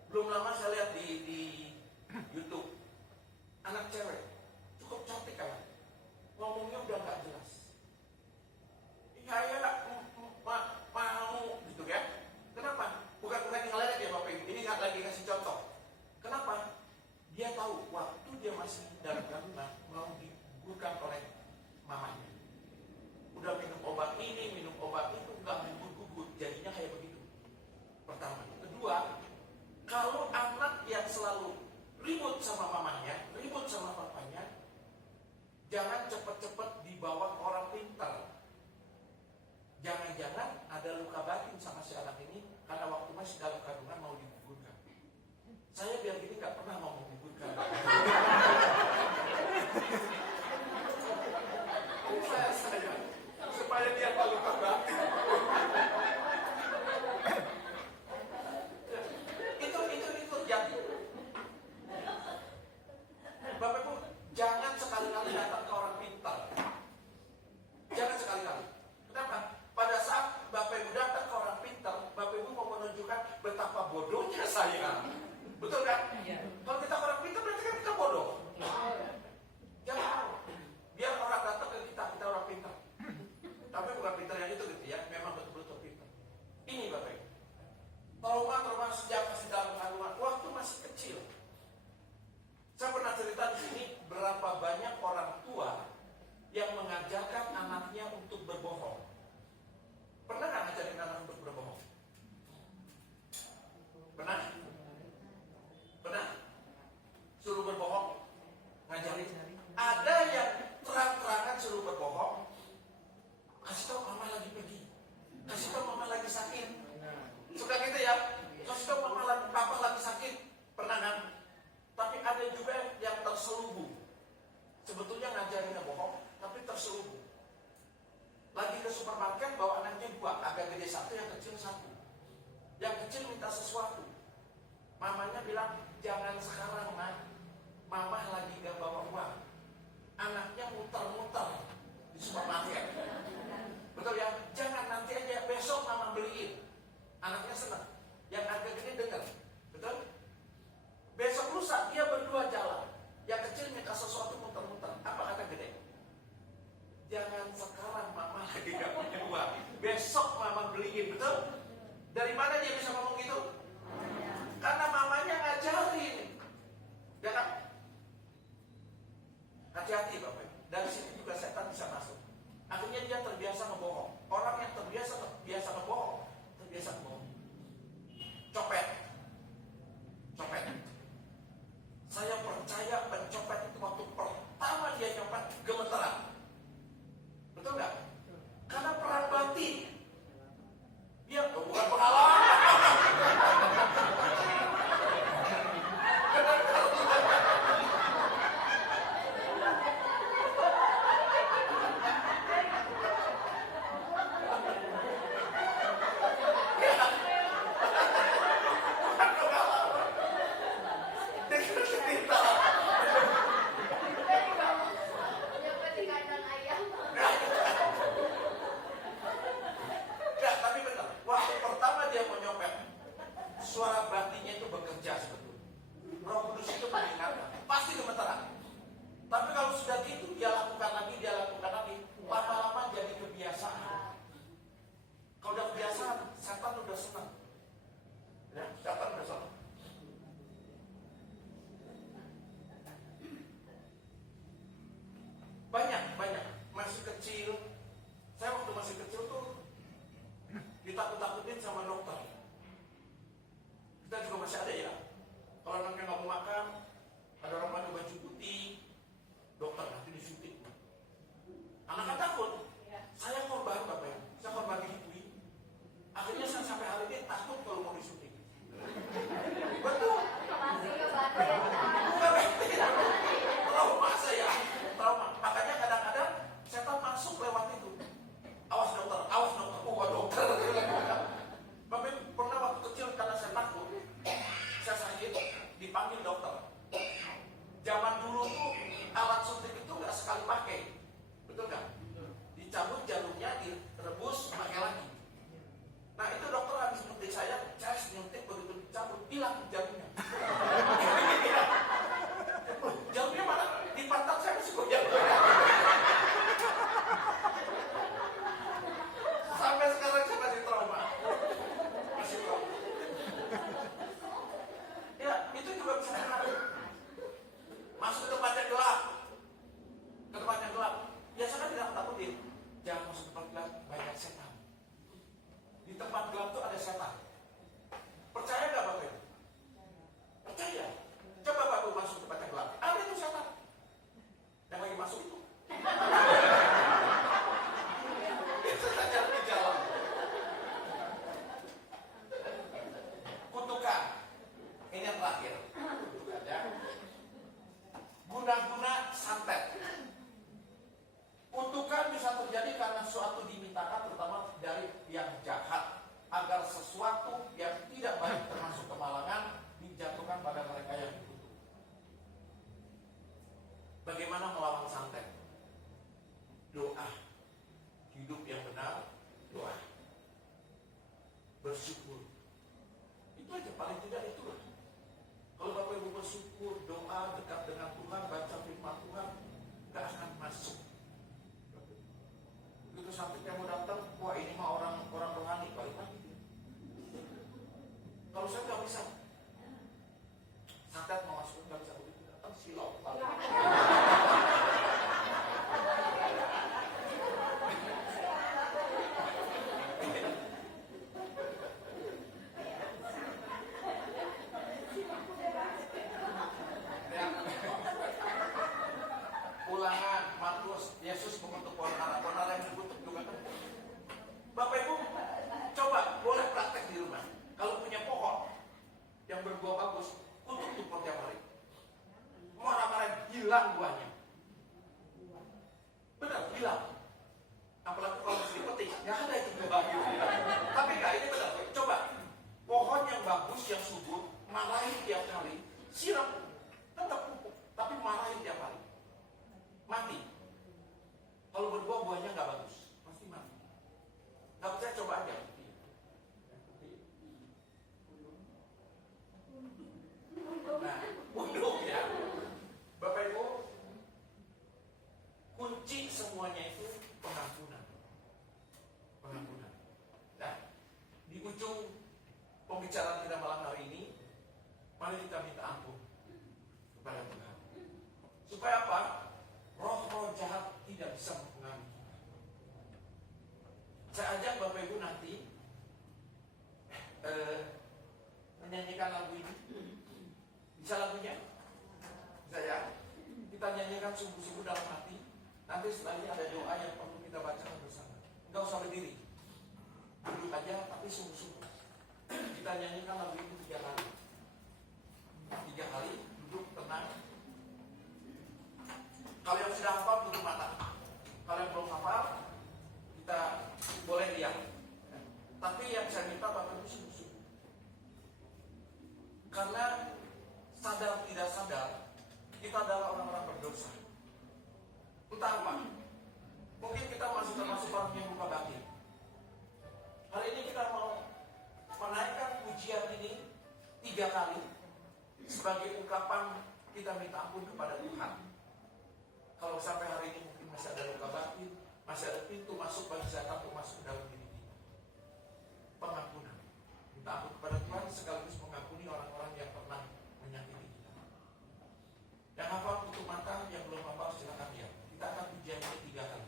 Belum lama saya lihat di YouTube. Anak cewek, cukup cantik kan? Ngomongnya udah gak jelas. Saya mau gitu kan? Kenapa? Bukan ngeledek ya Bapak Ibu. Ini nggak lagi kasih contoh. Kenapa? Dia tahu waktu dia masih dalam kandungan mau digugurkan oleh mamanya. Udah minum obat ini, minum obat itu, nggak gugur-gugur. Jadinya kayak begitu. Pertama. Kedua, kalau anak yang selalu ribut sama mamanya, ribut sama papanya, jangan cepat-cepat dibawa ke orang pintar. Jangan-jangan ada luka batin sama si anak ini karena waktu masih dalam kandungan mau digugurkan. Saya biar gini nggak pernah mau menggugurkan. saya supaya dia tak luka batin. Itu jadi. Bapak Ibu, jangan sekali-kali datang ke orang pintar. Jangan sekali-kali. Kenapa? Pada saat mengajarkan anaknya untuk berbohong. Pernah nggak ngajarin anak untuk berbohong? Pernah? Pernah? Suruh berbohong? Ngajarin? Ada yang terang-terangan suruh berbohong. Kasih tahu mama lagi pergi. Kasih tahu mama lagi sakit. Suka gitu ya? Kasih tahu papa lagi sakit. Pernah kan? Tapi ada juga yang terselubung. Sebetulnya ngajarinnya bohong, tapi terselubung. Lagi ke supermarket bawa anaknya dua, agak gede satu, yang kecil satu. Yang kecil minta sesuatu. Mamanya bilang, jangan sekarang nak, mama lagi gak bawa uang. Anaknya muter-muter di supermarket. Betul ya? Jangan, nanti aja, besok mama beliin. Anaknya senang. Yang agak gede dengar. Betul? Besok lusa dia berdua jalan. Yang kecil minta sesuatu muter-muter. Apa kata gede? Jangan sekarang mama lagi gak punya uang. Besok mama beliin. Betul? Dari mana dia bisa ngomong gitu? Karena mamanya ngajarin. Ya kan? Hati-hati Bapak. Dari sini juga setan bisa masuk. Akhirnya dia terbiasa ngebohong. Orang yang terbiasa ngebohong, terbiasa ngebohong. Copet. Saya percaya pencopet itu waktu pertama dia nyopet gemeteran. Betul nggak? Karena perang batin. Dia bukan pengalaman. Suara batinnya itu bekerja sebetulnya. Roh Kudus itu mengingatkan, pasti gemeteran. Tapi kalau sudah gitu, dia lakukan lagi. Lama-lama jadi kebiasaan. Kalau udah kebiasaan, setan udah senang. Ya, setan udah senang. Banyak. Masih kecil. Saya waktu masih kecil tuh ditakut-takutin sama dokter. Kita juga masih ada ya. Kalau anaknya nggak mau makan, ada orang pakai baju putih, dokter nanti disuntik. Anak kan takut. Saya korban Bapak, saya korban dihitui. Akhirnya saya sampai hari ini takut kalau mau disuntik. Betul. Trauma saya, trauma. Makanya kadang-kadang setan masuk lewat itu. Awas dokter. Dokter. Bapak pernah waktu kecil karena saya takut, saya sakit, dipanggil dokter. Zaman dulu tuh alat suntik itu nggak sekali pakai, betul nggak? Dicabut jalurnya, direbus, pakai lagi. Nah itu dokter habis nyuntik saya nyuntik begitu dicabut, hilang jalurnya. Jalurnya mana? Di pantat saya masih goyang. Sampai sekarang saya masih trauma. Ya, itu juga bisa menarik. Masuk ke tempat yang gelap. Biasa kan tidak takutin. Jangan masuk ke tempat gelap, banyak setan. Di tempat gelap itu ada setan. Percaya nggak Bapak? Percaya. Coba Bapak masuk ke tempat yang gelap. Ada itu setan. Yang lagi masuk itu. Itu saja di jalan. Kutukan. Ini yang terakhir. Kutukan ya. Guna-guna santet. Kutukan bisa terjadi karena sesuatu dimintakan terutama dari yang jahat agar sesuatu yang tidak baik termasuk kemalangan dijatuhkan pada mereka yang dikutuk. Bagaimana melawan santet? Doa. Hidup yang benar, doa. Bersyukur. Itu aja, paling tidak itulah. Kalau Bapak Ibu bersyukur, doa, dekat dengan Tuhan, baca firman Tuhan, gak akan masuk. Begitu santet yang mau datang, marahin tiap kali, siram tetap pupuk, tapi marahin tiap kali, mati. Kalau berbuah buahnya nggak bagus, pasti mati. Nggak percaya coba aja. Nah, undung ya, Bapak Ibu, kunci semuanya itu pengampunan. Pengampunan. Nah, di ujung pembicaraan kita malam hari ini, mari kita minta ampun kepada Tuhan. Supaya apa? Roh-roh jahat tidak bisa mempengaruhi kita. Saya ajak Bapak Ibu nanti menyanyikan lagu ini. Bisa lagunya? Bisa ya? Kita nyanyikan sungguh-sungguh dalam hati. Nanti setelah ini ada doa yang perlu kita bacakan bersama. Enggak usah berdiri, duduk aja, tapi sungguh-sungguh. Kita nyanyikan lagu ini 3 kali. 3 kali, duduk tenang. Kalau yang sudah hafal, tutup mata. Kalau yang belum hafal, kita boleh diam. Tapi yang saya minta Bapak Ibu sungguh-sungguh. Karena sadar tidak sadar, kita adalah orang-orang berdosa. Entah apa. Mungkin kita masih termasuk orang yang lupa batin. Hari ini kita mau menaikkan pujian ini 3 kali sebagai ungkapan kita minta ampun kepada Tuhan. Kalau sampai hari ini mungkin masih ada luka batin, masih ada pintu masuk bagi setan untuk masuk ke dalam diri kita. Pengampunan. Minta ampun kepada Tuhan sekaligus mengampuni orang-orang yang pernah menyakiti kita. Yang hafal tutup mata, yang belum hafal silakan diam. Kita akan pujian ini 3 kali.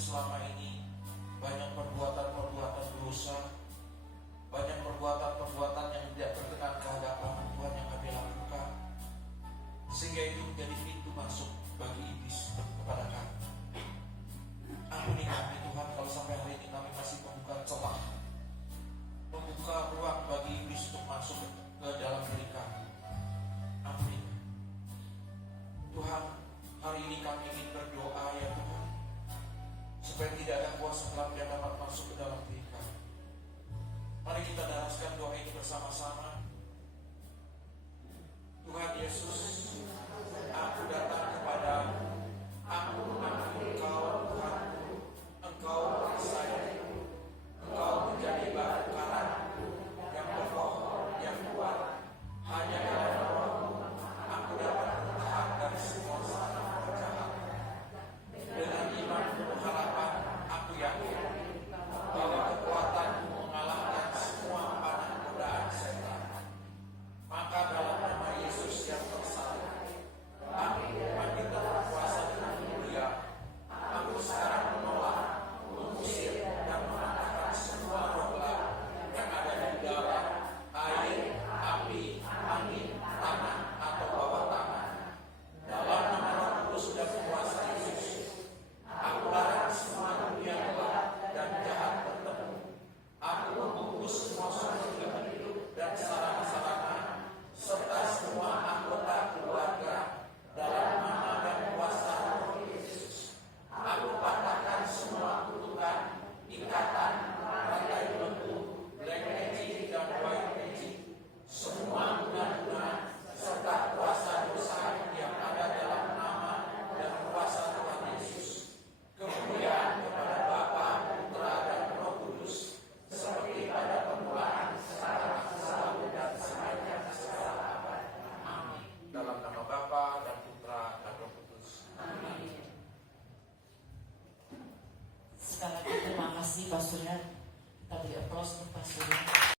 selama ini banyak perbuatan-perbuatan dosa, banyak perbuatan-perbuatan yang tidak berkenan kehadapan Tuhan yang kami lakukan, sehingga itu menjadi pintu masuk bagi iblis kepada kami. Ampuni kami Tuhan kalau sampai hari ini kami masih membuka celah, membuka ruang bagi iblis untuk masuk ke dalam diri kami. Ampuni Tuhan, hari ini kami ingin berdoa ya Tuhan, supaya tidak ada kuasa gelap yang dapat masuk ke dalam diri kami. Mari kita daraskan doa ini bersama-sama. Tuhan Yesus,